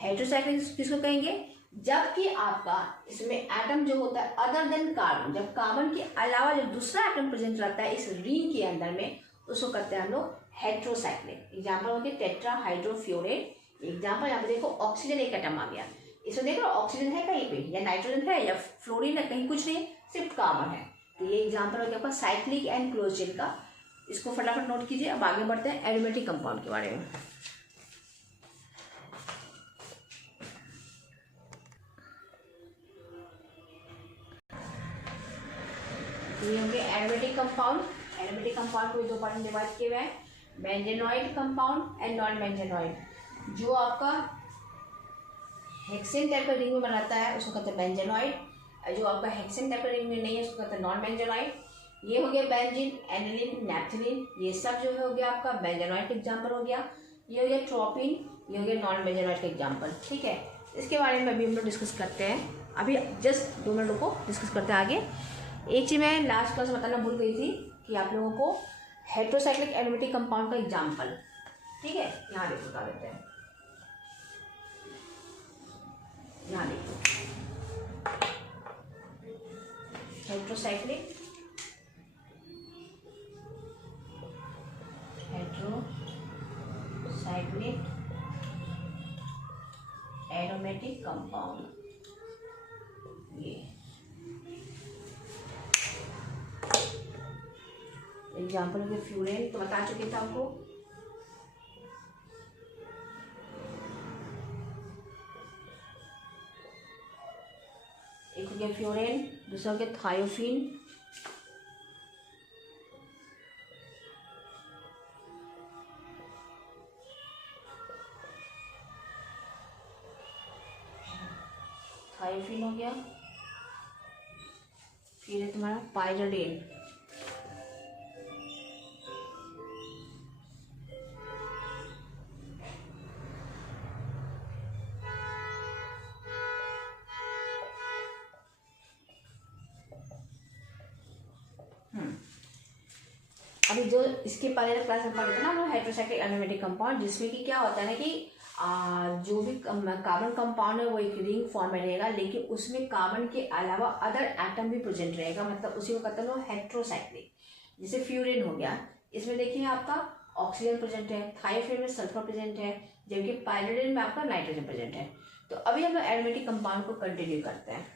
हेट्रोसाइक्लिक किसको कहेंगे, जबकि आपका इसमें एटम जो होता है अदर देन कार्बन, जब कार्बन के अलावा जो दूसरा एटम प्रेजेंट रहता है इस रिंग के अंदर में, उसको कहते हैं हम लोग हेट्रोसाइक्लिक। एग्जाम्पल हो गया टेट्राहाइड्रोफ्लोरेट। एग्जाम्पल यहाँ पे देखो ऑक्सीजन एक एटम आ गया, इसमें देखो ऑक्सीजन है कहीं पे, या नाइट्रोजन है, या फ्लोरीन है, कहीं कुछ नहीं, सिर्फ कार्बन है। तो ये एग्जाम्पल हो गया आपका साइक्लिक एंड क्लोज चेन का। इसको फटाफट नोट कीजिए। अब आगे बढ़ते हैं एरोमेटिक कंपाउंड के बारे में। ये होंगे एरोमेटिक कंपाउंड। एरोमेटिक कंपाउंड को दो पार्ट में डिवाइड किए हुए हैं, benzenoid compound and non benzenoid. जो आपका हेक्सेन टाइप का रिंग में बनाता है उसको कहते हैं बेंजेनॉइड, जो आपका हेक्सेन टाइप का रिंग में नहीं है उसको कहते हैं नॉन बेंजेनॉइड। ये हो गया बेंजीन, एनिलीन, नैप्थलीन, ये सब जो हो गया आपका बेंजेनॉइड का एग्जाम्पल हो गया। ये हो गया ट्रोपिन, ये हो गया नॉन बेंजेनॉइड का एग्जाम्पल, ठीक है। इसके बारे में अभी हम लोग डिस्कस करते हैं, अभी जस्ट 2 मिनट को डिस्कस करते हैं आगे। एक चीज़ मैं लास्ट क्लास में बताना भूल गई थी कि आप लोगों को हेट्रोसाइक्लिक एरोमेटिक कंपाउंड का एग्जाम्पल, ठीक है, यहाँ देखो बता देते हैं। यहाँ देखो हेट्रोसाइक्लिक एरोमेटिक कंपाउंड, ये एग्जाम्पल हो गया फ्यूरेन, तो बता चुके थे आपको। एक हो गया फ्यूरेन, दूसरा हो गया थायोफिन, थायोफिन हो गया। फिर है तुम्हारा पाइरोडेन, अभी जो इसके पहले क्लास में पढ़े थे ना हम लोग हेटेरोसाइक्लिक एरोमेटिक कंपाउंड, जिसमें कि क्या होता है ना कि जो भी कार्बन कंपाउंड है वो एक रिंग फॉर्म में रहेगा, लेकिन उसमें कार्बन के अलावा अदर एटम भी प्रेजेंट रहेगा, मतलब उसी को कहते हैं हेटेरोसाइक्लिक। जैसे फ्यूरिन हो गया, इसमें देखिए आपका ऑक्सीजन प्रेजेंट है, थायोफ्लोरीन में सल्फर प्रेजेंट है, जबकि पाइरिडिन में आपका नाइट्रोजन प्रेजेंट है। तो अभी हम लोग एरोमेटिक कंपाउंड को कंटिन्यू करते हैं।